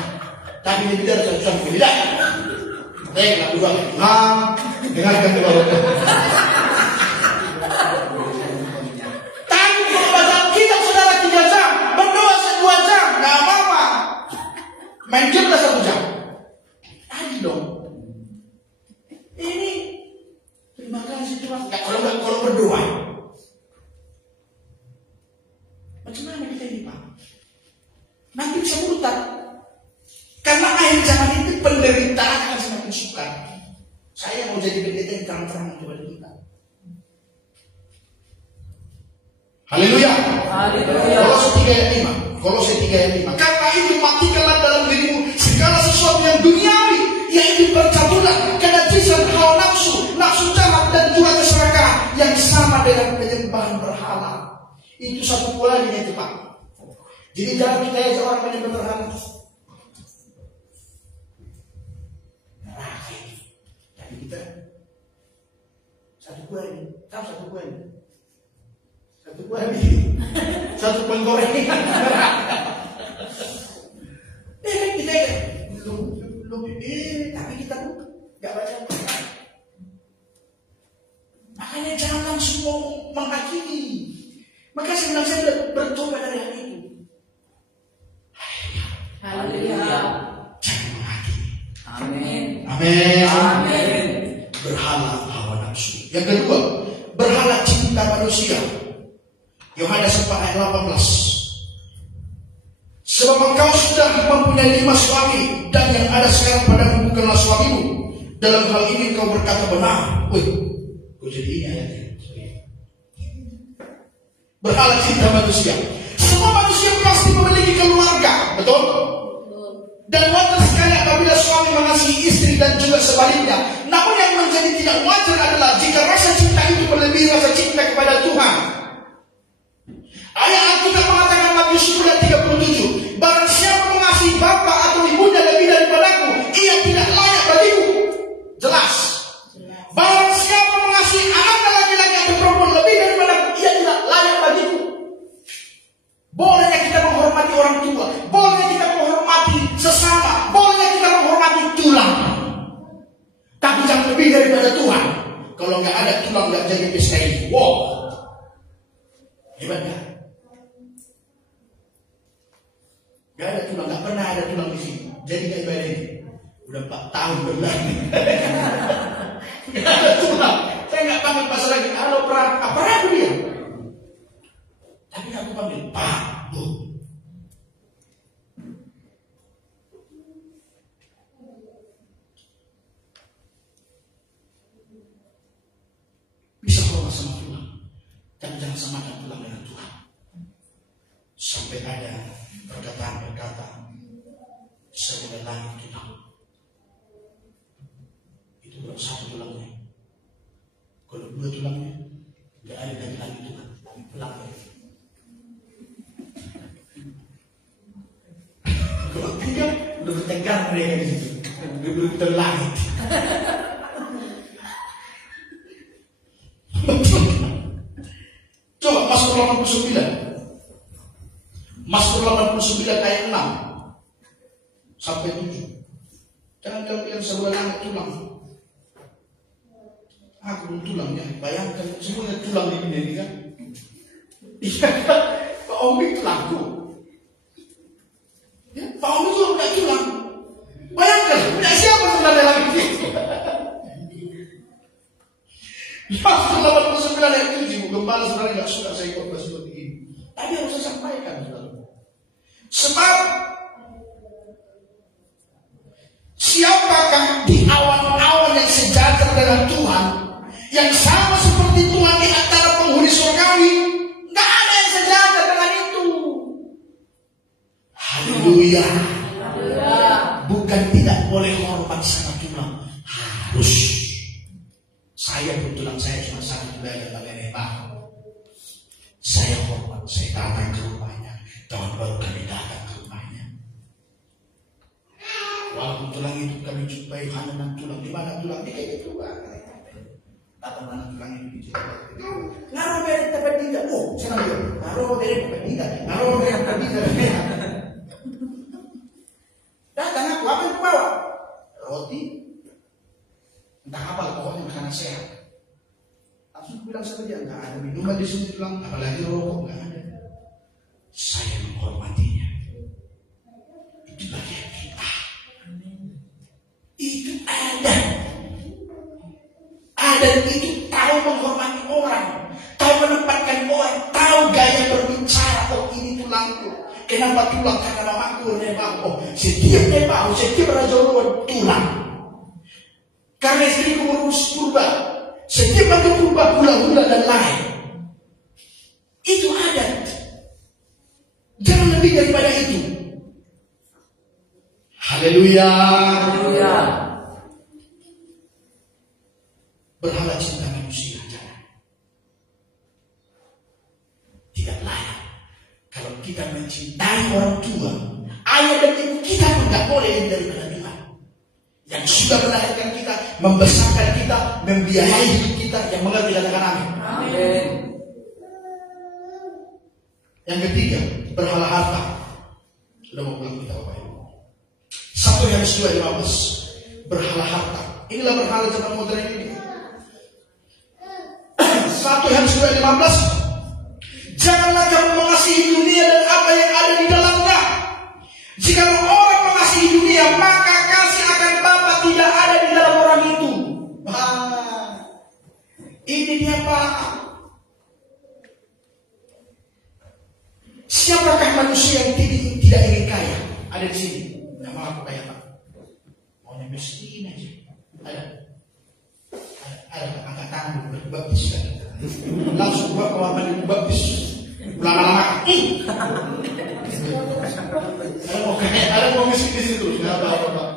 Tapi lebih dari 1 jam meledak. Baik, lalu dua. Dengarkan dulu. Tapi kalau baca kitab saudara 3 jam, berdoa 2 jam, nggak apa-apa. Main game 1 jam. Tadi dong. Ini terima kasih Tuhan. Kalau berdoa, macam mana kita ini Pak? Nanti bisa murtad. Karena akhir zaman itu penderitaan akan semakin sukar. Saya mau jadi pendeta yang terang-terang kepada kita. Haleluya. Kolose 3 ayat 5. Kolose 3 ayat 5. Karena itu matikanlah dalam dirimu segala sesuatu yang duniawi, yaitu percaturan, kenajisan, hawa nafsu, nafsu jahat dan juga keserakahan yang sama dengan penyembahan berhala. Itu satu poinnya itu Pak. Jadi jangan kita aja orang menyembah berhala. Tapi kita satu poin, tahu satu poin. Satu poin ini, satu poin goreng. Kita belum tapi kita nggak baca. Makanya jangan semua menghakimi. Maka sebenarnya saya sudah bertobat dari hal itu. Haleluya. Jangan menghakimi. Amin. Amin. Amin. Berhala hawa nafsu. Yang kedua, berhala cinta manusia. Yohanes 4 ayat 18. Sebab engkau sudah mempunyai 5 suami, dan yang ada sekarang padamu bukanlah suamimu. Dalam hal ini engkau berkata benar. Wih, kok jadi ini ayatnya? Berhala cinta manusia. Semua manusia pasti memiliki keluarga, betul? Dan wajar sekali apabila suami mengasihi istri dan juga sebaliknya. Namun yang menjadi tidak wajar adalah jika rasa cinta itu melebihi rasa cinta kepada Tuhan. Ayat Alkitab mengatakan Matius 10 ayat 37, barang siapa mengasihi bapa atau ibunya lebih daripadaku, ia tidak layak bagiku. Jelas. Barang siapa mengasihi anaknya laki-laki atau perempuan lebih daripadaku, ia tidak layak bagiku. Bolehnya kita menghormati orang tua, bolehnya kita menghormati sesuatu jadi pesta ini. Wow, hebat kan? Gak ada tulang, gak pernah ada tulang di sini. Jadi gak ibadah ini. Udah 4 tahun berlalu. Gak ada tulang. Saya gak panggil pasal lagi. Halo apa aku dia? Tapi aku panggil Pak, Bu. Bisa hormat sama Tuhan, tapi jangan samakan Tuhan dengan Tuhan. Sampai ada perkataan sebagai langit Tuhan. Itu baru 1 tulangnya. Kalau 2 tulangnya, tidak ada dari langit Tuhan. Pulang ya. Kalau 3, udah bertengkar mereka di situ. Belum terlangit. Coba Mazmur 89. Mazmur 89 ayat 6 sampai 7. Jangan kamu yang sebuah langit tulang. Aku belum tulangnya. Bayangkan semuanya tulang di dunia ini kan. Iya kan? Pak Omi tulangku. Ya, Pak Omi juga punya tulang. Bayangkan, punya siapa sebenarnya lagi itu? Mazmur 89 ayat 7. Gembala sebenarnya tidak suka saya khotbah seperti ini. Tapi harus saya sampaikan, saudara. Sebab siapakah di awan-awan yang sejajar dengan Tuhan, yang sama seperti Tuhan di antara penghuni surgawi? Nggak ada yang sejajar dengan itu. Haleluya. Bukan tidak boleh hormat sama Tuhan, harus. Saya kebetulan saya cuma 1 belajar bagian Pak. Saya hormat, saya datang ke rumahnya. Tahun baru kami datang ke rumahnya. Walaupun tulang itu kami jumpai hanya 6 tulang. Di mana tulang? Di kayak gitu Pak. Datang mana tulang itu? Ngaruh dari tempat tidak. Oh, saya bilang, ngaruh dari tempat tidak. Ngaruh dari tempat tidak. Datang aku, apa yang bawa? Roti. Entah apa, pokoknya makanan sehat. Langsung bilang sama dia, nggak ada minuman di sini tulang, apalagi rokok, nggak ada. Saya menghormatinya. Itu bagian kita. Itu ada. Ada itu tahu menghormati orang, tahu menempatkan orang, tahu gaya berbicara. Oh ini tulangku. Kenapa tulang? Karena mamaku rebang. Oh setiap rebang, setiap raja tulang. Karena istriku mengurus kurban, setiap batu kurban hula-hula dan lain. Itu adat. Jangan lebih daripada itu. Haleluya. Haleluya. Berhala cinta manusia jangan. Tidak layak. Kalau kita mencintai orang tua, ayah dan ibu kita pun tidak boleh lebih daripada Tuhan yang sudah melahirkan kita, membesarkan kita, membiayai hidup kita. Yang mengerti katakan amin. Amin. Yang ketiga, berhala harta. Sudah mau pulang kita Bapak Ibu. 1 Yohanes 2:15. Berhala harta. Inilah berhala zaman modern ini. 1 Yohanes 2:15. Janganlah kamu mengasihi dunia dan apa yang ada di dalamnya. Jika orang mengasihi dunia, maka kasih akan Bapa tidak ada di dalam orang itu. Ini dia Pak. Siapakah manusia yang tidak ingin kaya? Ada di sini. Nggak mau aku kaya Pak. Maunya miskin aja. Ada angkat tangan berbaptis kan? Langsung buat kawan berbaptis. Lama-lama. Ada mau miskin di situ. Nggak apa-apa Pak.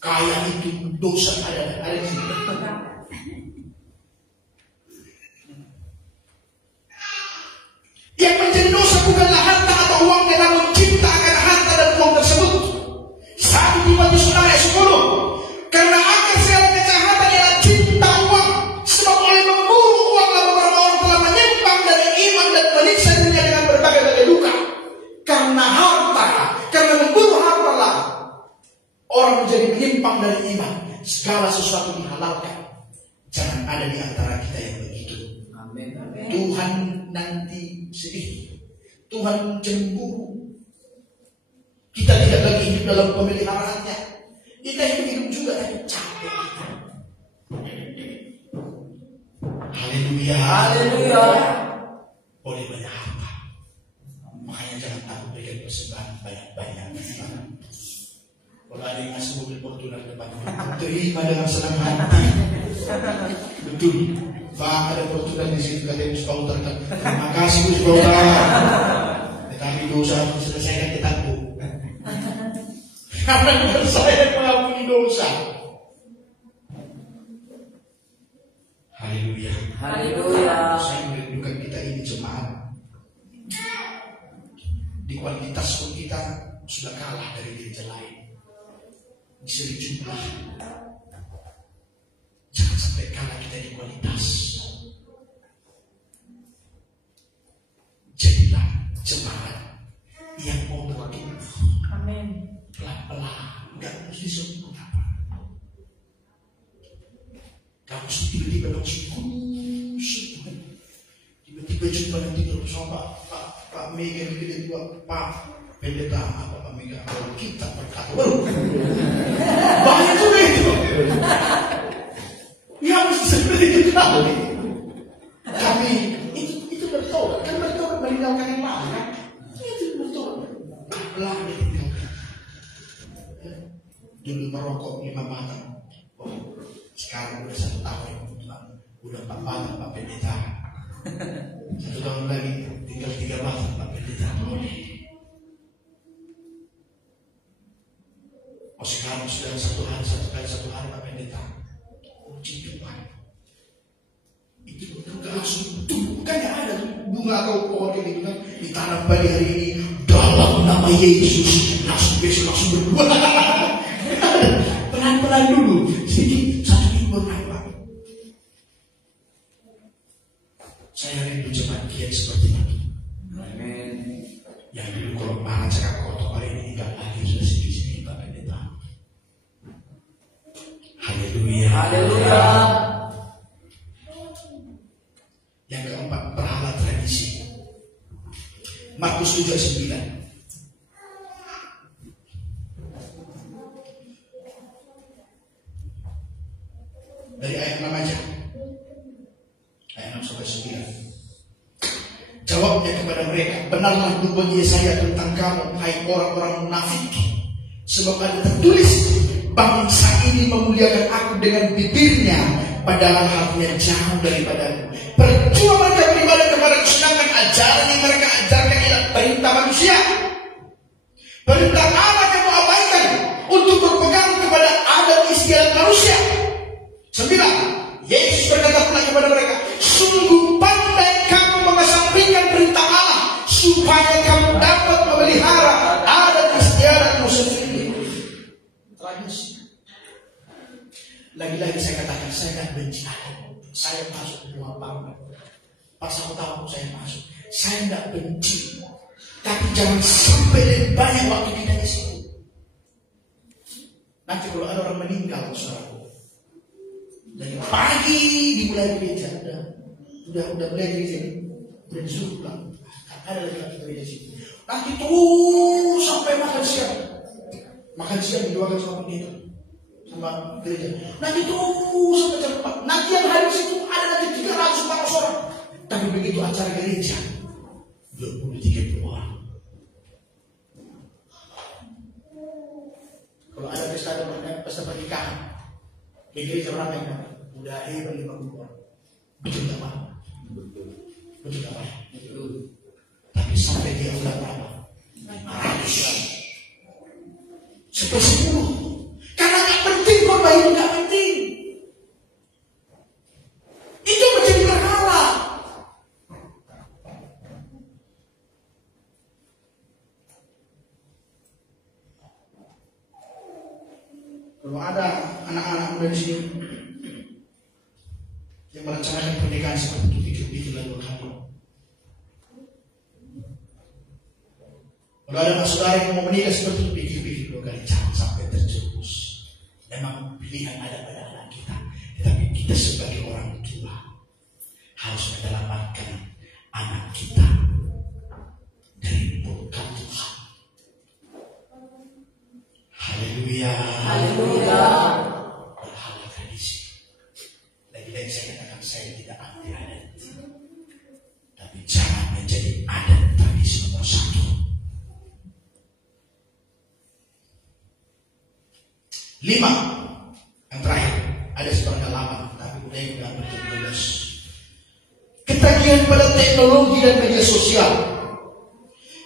Kaya itu dosa ada di sini. Yang menjadi dosa bukanlah harta atau uangnya, namun cinta akan harta dan uang tersebut. 1 Timotius 6:10. Karena akan segala kejahatan ialah cinta uang. Sebab oleh memburu uanglah beberapa orang telah menyimpang dari iman dan menyiksa dirinya dengan berbagai luka. Karena harta, karena memburu harta lah orang menjadi menyimpang dari iman. Segala sesuatu dihalalkan Jangan ada di antara kita yang begitu. Amin. Tuhan nanti sedih. Tuhan cemburu. Kita tidak lagi hidup dalam pemeliharaannya. Kita hidup juga tapi capek kita. Haleluya. Haleluya. Boleh banyak harta. Makanya jangan takut berikan persembahan banyak-banyak. Kalau ada yang ngasih mobil Fortuner depan, terima dengan senang hati. Betul. Pak, ada Fortuner di situ, katanya Spauter. Terima kasih Bu Spauter. Tetapi dosa harus selesaikan kita Bu. Karena saya mengampuni dosa. Haleluya. Haleluya. Saya merindukan kita ini jemaat. Di kualitas pun kita sudah kalah dari gereja lain. Di segi jumlah, jangan sampai kalah kita di kualitas. Jadilah jemaat yang mau bertumbuh. Amin. Pelan-pelan, nggak mesti sempurna apa. Kamu tiba-tiba langsung kurus, tiba-tiba jumpa nanti bersama Pak Mega yang kedua, Pak pendeta apa Pak Mega, kalau kita berkata banyak juga itu. Ya mesti seperti itu kali. Kami itu bertobat, kan bertobat meninggalkan yang lama kan? Itu bertobat. Pelan ditinggalkan. Dulu merokok 5 batang. Oh, sekarang udah 1 tahun, udah 4 batang Pak pendeta. 1 tahun lagi tinggal 3 batang Pak pendeta. Oh sekarang sudah 1 hari Pak pendeta. Puji Tuhan. Itu enggak langsung tumbuh. Bukannya ada bunga atau pohon ini kan ditanam pagi hari ini dalam nama Yesus, langsung besok langsung berbuah. Pelan-pelan dulu, sedikit 1 minggu berbuah. Saya rindu jemaat kiai seperti itu. Amin. Yang dulu kalau marah cakap kotor hari ini enggak lagi sudah sedikit Pak pendeta. Haleluya. Haleluya. Yang keempat, berhala tradisi. Markus 7:9. Dari ayat 6 aja. Ayat 6 sampai 9. Jawabnya kepada mereka, benarlah nubuat Yesaya tentang kamu, hai orang-orang munafik. Sebab ada tertulis, bangsa ini memuliakan aku dengan bibirnya, padahal hatinya jauh daripadaku. Percuma mereka beribadah kepadaku, sedangkan ajaran yang mereka ajarkan ialah perintah manusia. Perintah Allah yang mau abaikan untuk berpegang kepada adat istiadat manusia. 9. Yesus berkata pula kepada mereka, sungguh pandai kamu mengesampingkan perintah Allah supaya kamu dapat memelihara adat istiadatmu sendiri. Tradisi. Lagi-lagi saya katakan, saya tidak benci adat. Saya masuk rumah bangga. Pas aku tahu saya masuk, saya tidak benci. Tapi jangan sampai lebih banyak waktu kita di situ. Nanti kalau ada orang meninggal, saudaraku, dari pagi dimulai gereja, udah mulai di sini, udah disuruh pulang. Ada lagi gereja situ. Nanti terus sampai makan siang. Makan siang didoakan sama pendeta, sama gereja. Nanti terus sampai jam 4. Nanti yang hari situ ada lagi 300 orang. Tapi begitu acara gereja, 20-30 orang. Kalau ada pesta pernikahan di gereja berapa yang dapat? Udah hebat 50 orang. Betul tak Pak? Betul tak Pak? Betul. Tapi sampai dia udah berapa? 500. Seper-10. Karena gak penting korban itu, gak penting. Itu menjadi berhala. Kalau ada anak-anak muda di sini yang merencanakan pernikahan seperti itu, pikir-pikir lalu kamu. Kalau ada saudara yang mau menikah seperti itu, pikir-pikir 2 kali, jangan sampai terjerumus. Memang pilihan ada pada anak kita, tetapi kita sebagai orang tua harus menyelamatkan anak kita dari murka Tuhan. Haleluya. Haleluya. Berhala tradisi. Lagi-lagi saya katakan saya tidak anti adat, tapi jangan menjadi adat tradisi nomor 1. 5, yang terakhir, ada sebenarnya lama, tapi udah yang betul-betul. Ketagihan pada teknologi dan media sosial.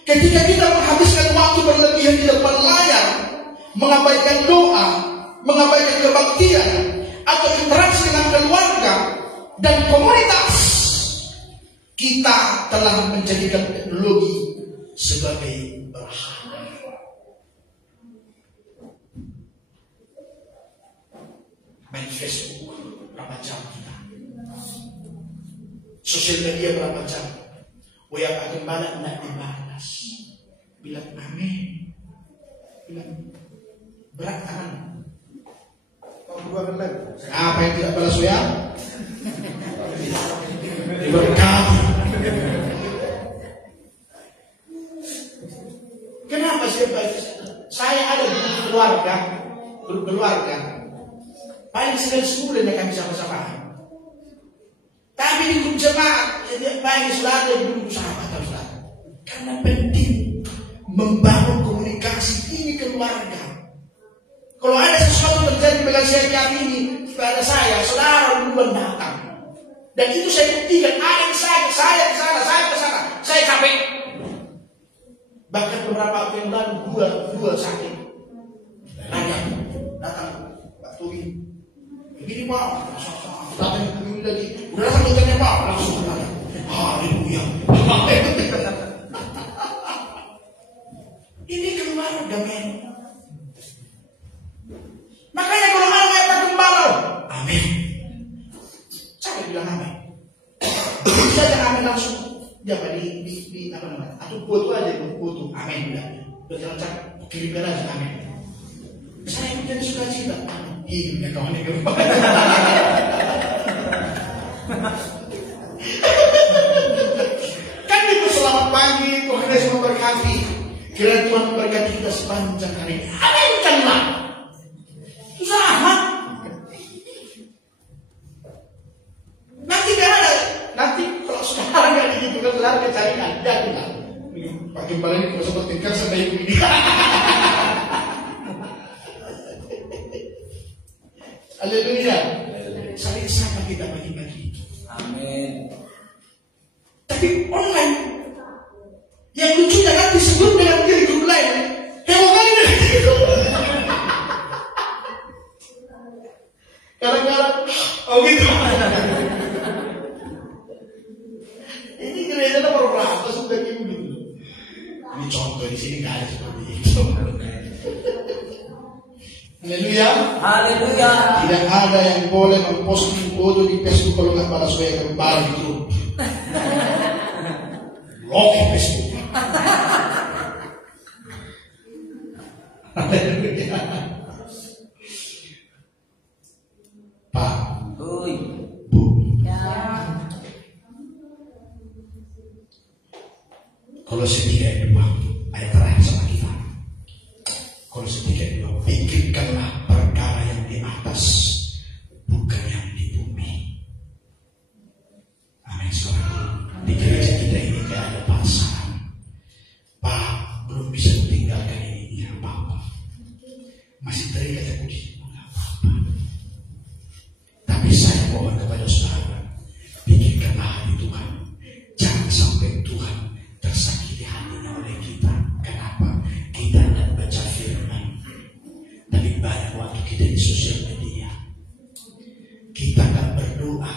Ketika kita menghabiskan waktu berlebihan di depan layar, mengabaikan doa, mengabaikan kebaktian, atau interaksi dengan keluarga dan komunitas, kita telah menjadikan teknologi sebagai berhala. Main Facebook berapa jam kita? Sosial media berapa jam? WA Pak Gembala tidak dibalas. Bilang amin. Bilang berat tangan. Kau dua lagi. Apa yang tidak balas WA? Diberkati. Kenapa saya ada di keluarga? Paling sekali sebulan ya kami sama-sama. Tapi di grup jemaat, paling selalu di grup sahabat haruslah. Karena penting membangun komunikasi ini keluarga. Kalau ada sesuatu terjadi dengan siap ini pada saya, saudara duluan datang. Dan itu saya buktikan, ada di saya di sana, saya ke sana, saya capek. Bahkan beberapa waktu yang lalu dua sakit. Datang Pak Tuhi. Begini Pak, datang ke lagi. Udah datang dokternya Pak, langsung datang. Haleluya. Ini keluarga men. Makanya kalau ada yang tak gembala, amin. Saya bilang amin. Kita jangan amin langsung. Jangan di apa namanya? Atau foto aja, foto amin udah. Udah jangan kirimkan aja amin. Saya menjadi sukacita. Ini kawan ini. Kan itu selamat pagi, Tuhan Yesus memberkati. Kiranya Tuhan memberkati kita sepanjang hari. Aminkanlah. Itu sama. Nanti kan ada. Nanti kalau sekarang nggak begitu kan sekarang cari ada lah. Pak Gembala ini kalau sempat tinggal sampai ini. Haleluya. Saling sama kita bagi-bagi itu. Amin. Tapi online yang lucunya kan disebut dengan diri grup lain. Hewan dari diri grup. Kadang-kadang, oh gitu. Ini gereja nomor berapa sudah gitu. Ini contoh di sini nggak ada seperti itu. Haleluya. Haleluya. Tidak ada yang boleh memposting foto di Facebook kalau nggak balas WA Gembala di grup. Blok Facebook. Haleluya. Pak, Ui. Bu, kalau sedikit dua ayat terakhir sama kita. Kalau sedikit dua, pikirkanlah perkara yang di atas, bukan yang di bumi. Amin. Saudara, di gereja kita ini tidak ada pasangan. Pak, belum bisa meninggalkan ini apa-apa. Masih terikat aku di sini, apa-apa. Tapi saya mohon kepada saudara, pikirkanlah hati Tuhan. Jangan sampai Tuhan tersakiti hatinya oleh kita. Kenapa? Kita tidak baca firman, tapi banyak waktu kita di sosial media. Kita tidak berdoa,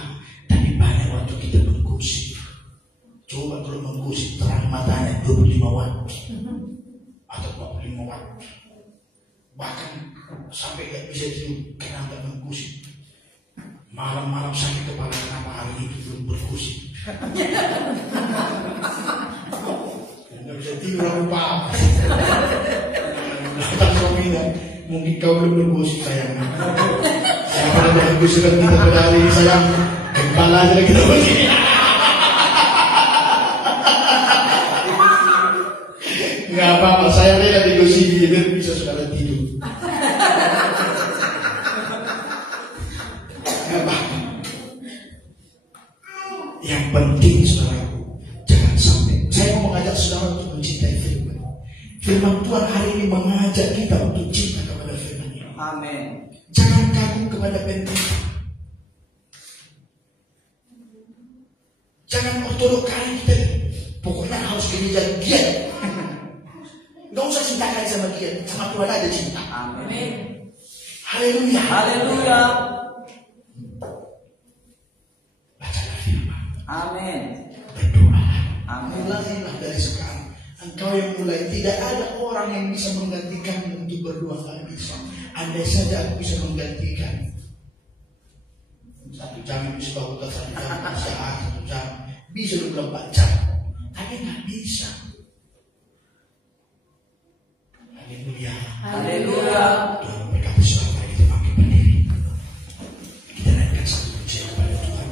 tapi banyak waktu kita menggosip. Coba kalau menggosip terang matanya 25 watt atau 45 watt, bahkan sampai tidak bisa tidur karena tidak menggosip. Malam-malam sakit kepala kenapa hari ini belum bergosip. Tidak bisa tidur apa. Kata suaminya, mungkin kau belum bergosip sayang. Pada bagus sudah kita berdali sayang. Kepala aja kita begini. Nggak apa-apa, saya rela digosip biar bisa saudara tidur. Nggak apa-apa. Yang penting saudaraku, jangan sampai. Saya mau mengajak saudara untuk mencintai firman. Firman Tuhan hari ini mengajak kita untuk cinta kepada firman ini. Amin. Jangan kagum kepada pemerintah. Jangan ortodok kali kita. Pokoknya harus gereja dia. Gak usah cintakan sama dia, sama Tuhan aja cinta. Amin. Haleluya. Haleluya. Bacalah firman. Amin. Berdoa. Amin. Mulailah dari sekarang. Engkau yang mulai, tidak ada orang yang bisa menggantikanmu untuk berdoa, nggak bisa. Andai saja aku bisa menggantikan 1 jam bisa bawa 1 jam, bisa 1 jam, bisa 24 jam. Tapi nggak bisa. Haleluya. Haleluya. Tuhan berkati selama kita pakai berdiri. Kita naikkan satu pujian kepada Tuhan.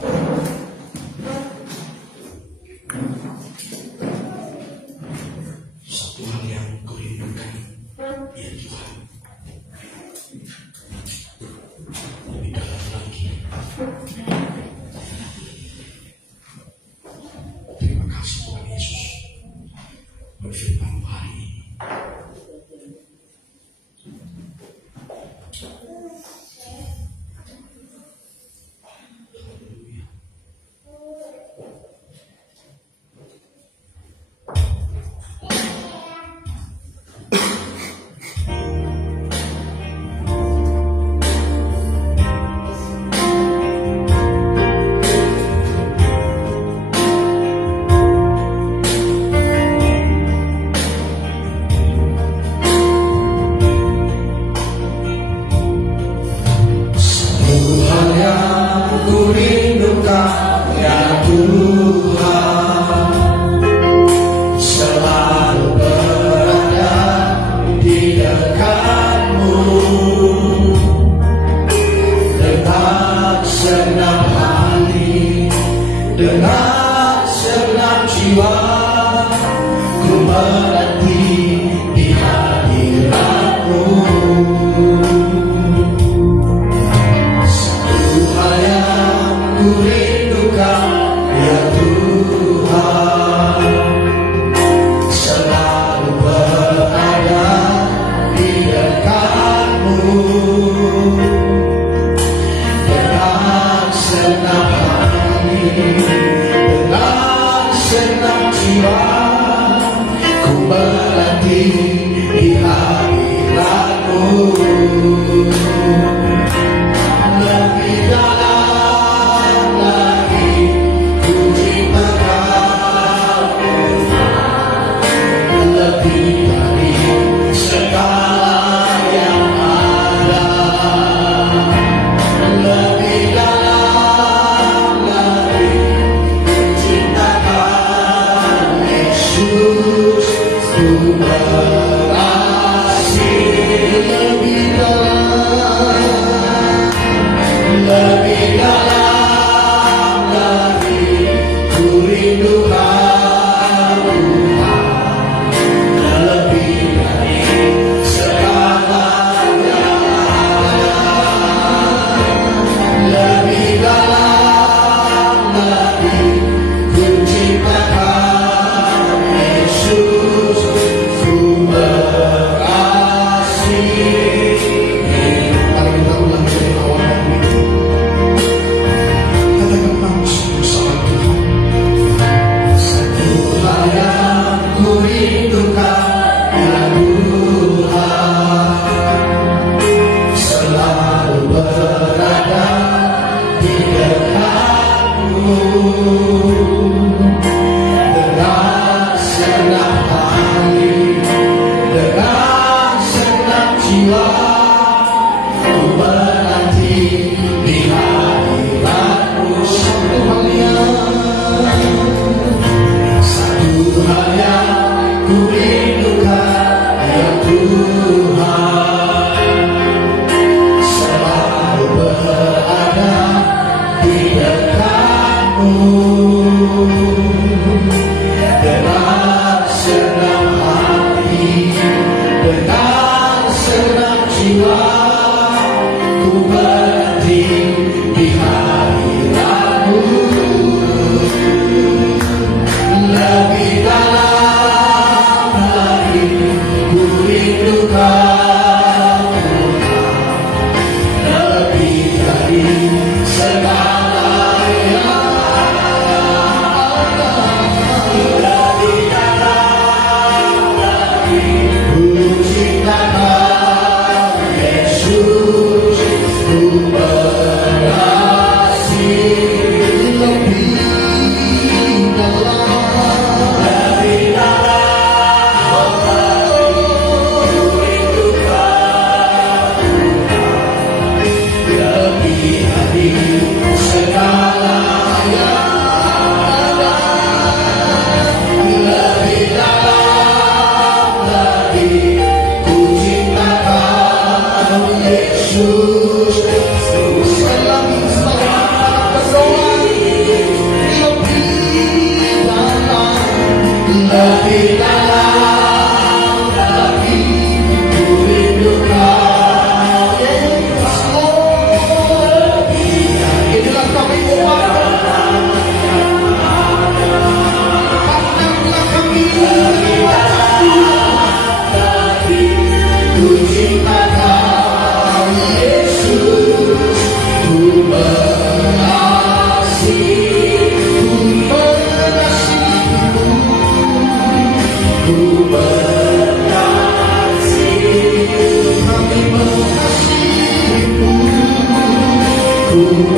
Satu hal yang kurindukan, ya Tuhan, lebih dalam lagi. Terima kasih Tuhan Yesus berfirman hari ini. Tuhan selalu Hallelujah.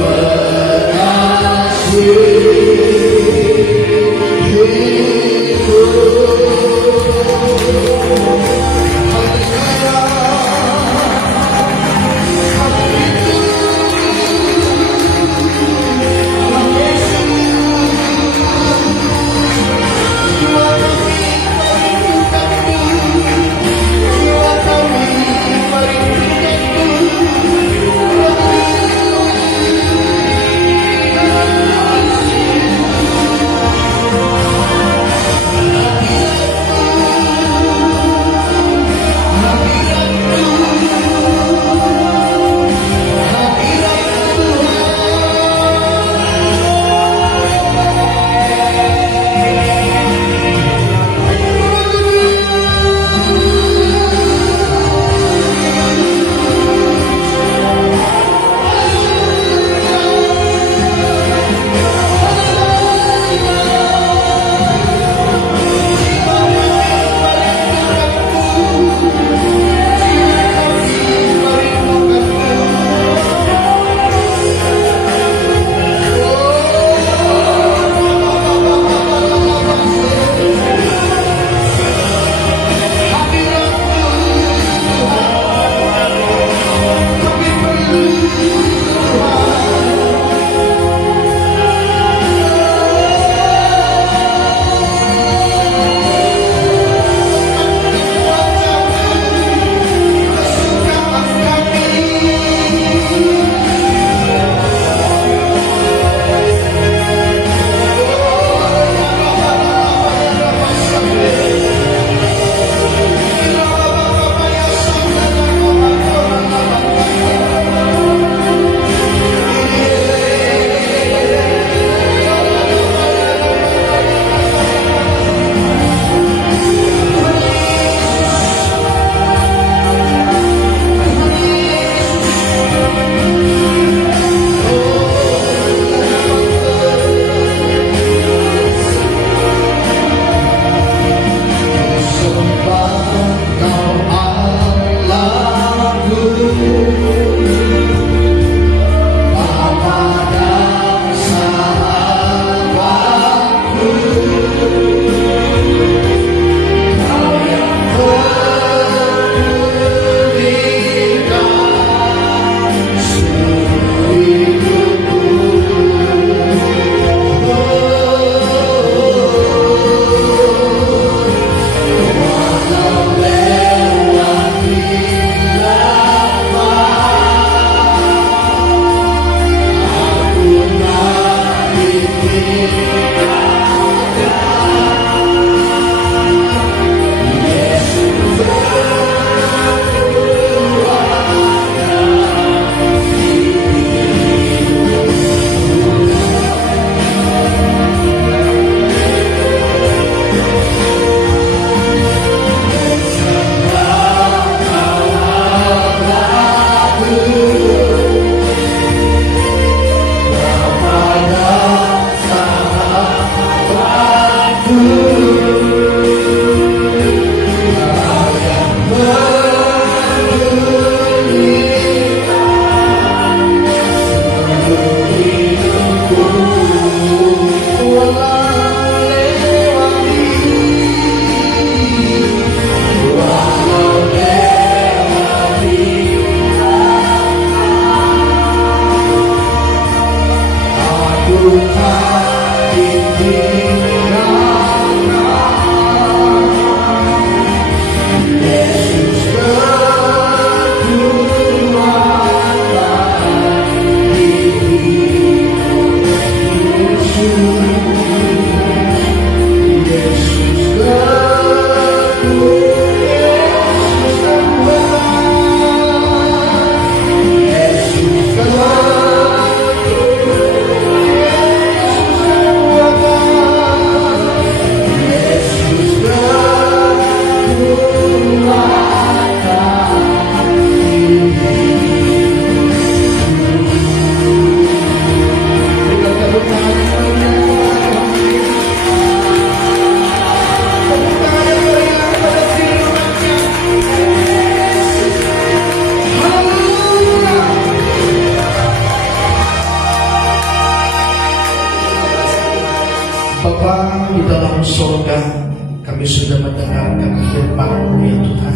mendengarkan firman-Mu ya Tuhan.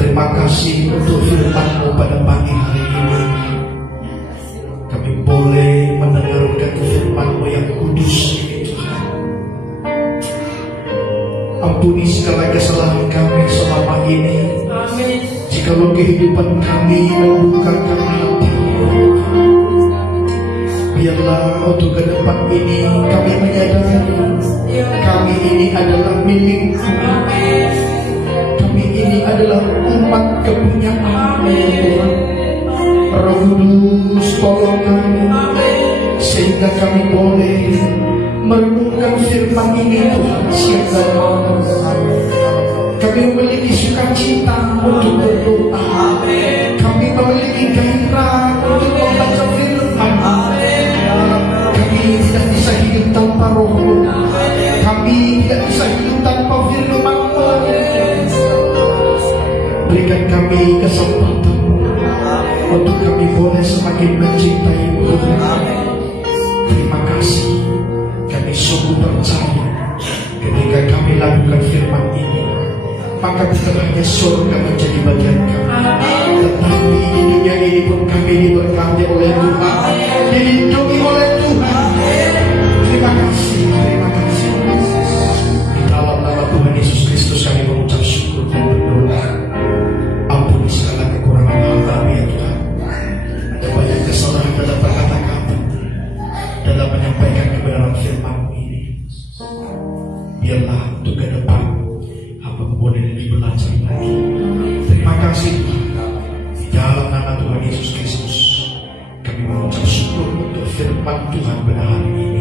Terima kasih untuk firman-Mu pada pagi hari ini. Kami boleh mendengarkan firman-Mu yang kudus ini Tuhan. Ampuni segala kesalahan kami selama ini. Jikalau kehidupan kami membukakan hati, biarlah untuk ke depan ini kami menyadari kami ini adalah milik-Mu. Kami ini adalah umat kepunyaan-Mu. Roh Kudus tolong kami sehingga kami boleh merenungkan firman ini Tuhan siang dan malam. Kami memiliki sukacita untuk berdoa. Kami memiliki gairah untuk membaca firman. Kami tidak bisa hidup tanpa Roh-Mu. Kami tidak bisa hidup tanpa firman-Mu. Berikan kami kesempatan untuk kami boleh semakin mencintai-Mu. Terima kasih. Kami sungguh percaya ketika kami lakukan firman ini, maka bukan hanya surga menjadi bagian kami, tetapi di dunia ini pun kami diberkati oleh Tuhan, dilindungi oleh Tuhan. Terima kasih, terima kasih. Di dalam nama Tuhan Yesus Kristus kami mengucap syukur dan berdoa. Ampuni segala kekurangan hamba ya Tuhan. Ada banyak kesalahan dalam perkata-kata, dalam menyampaikan kebenaran firman-Mu ini. Biarlah untuk ke depan boleh lebih belajar lagi. Terima kasih Tuhan. Di dalam nama Tuhan Yesus Kristus kami mengucap syukur untuk firman Tuhan pada hari ini.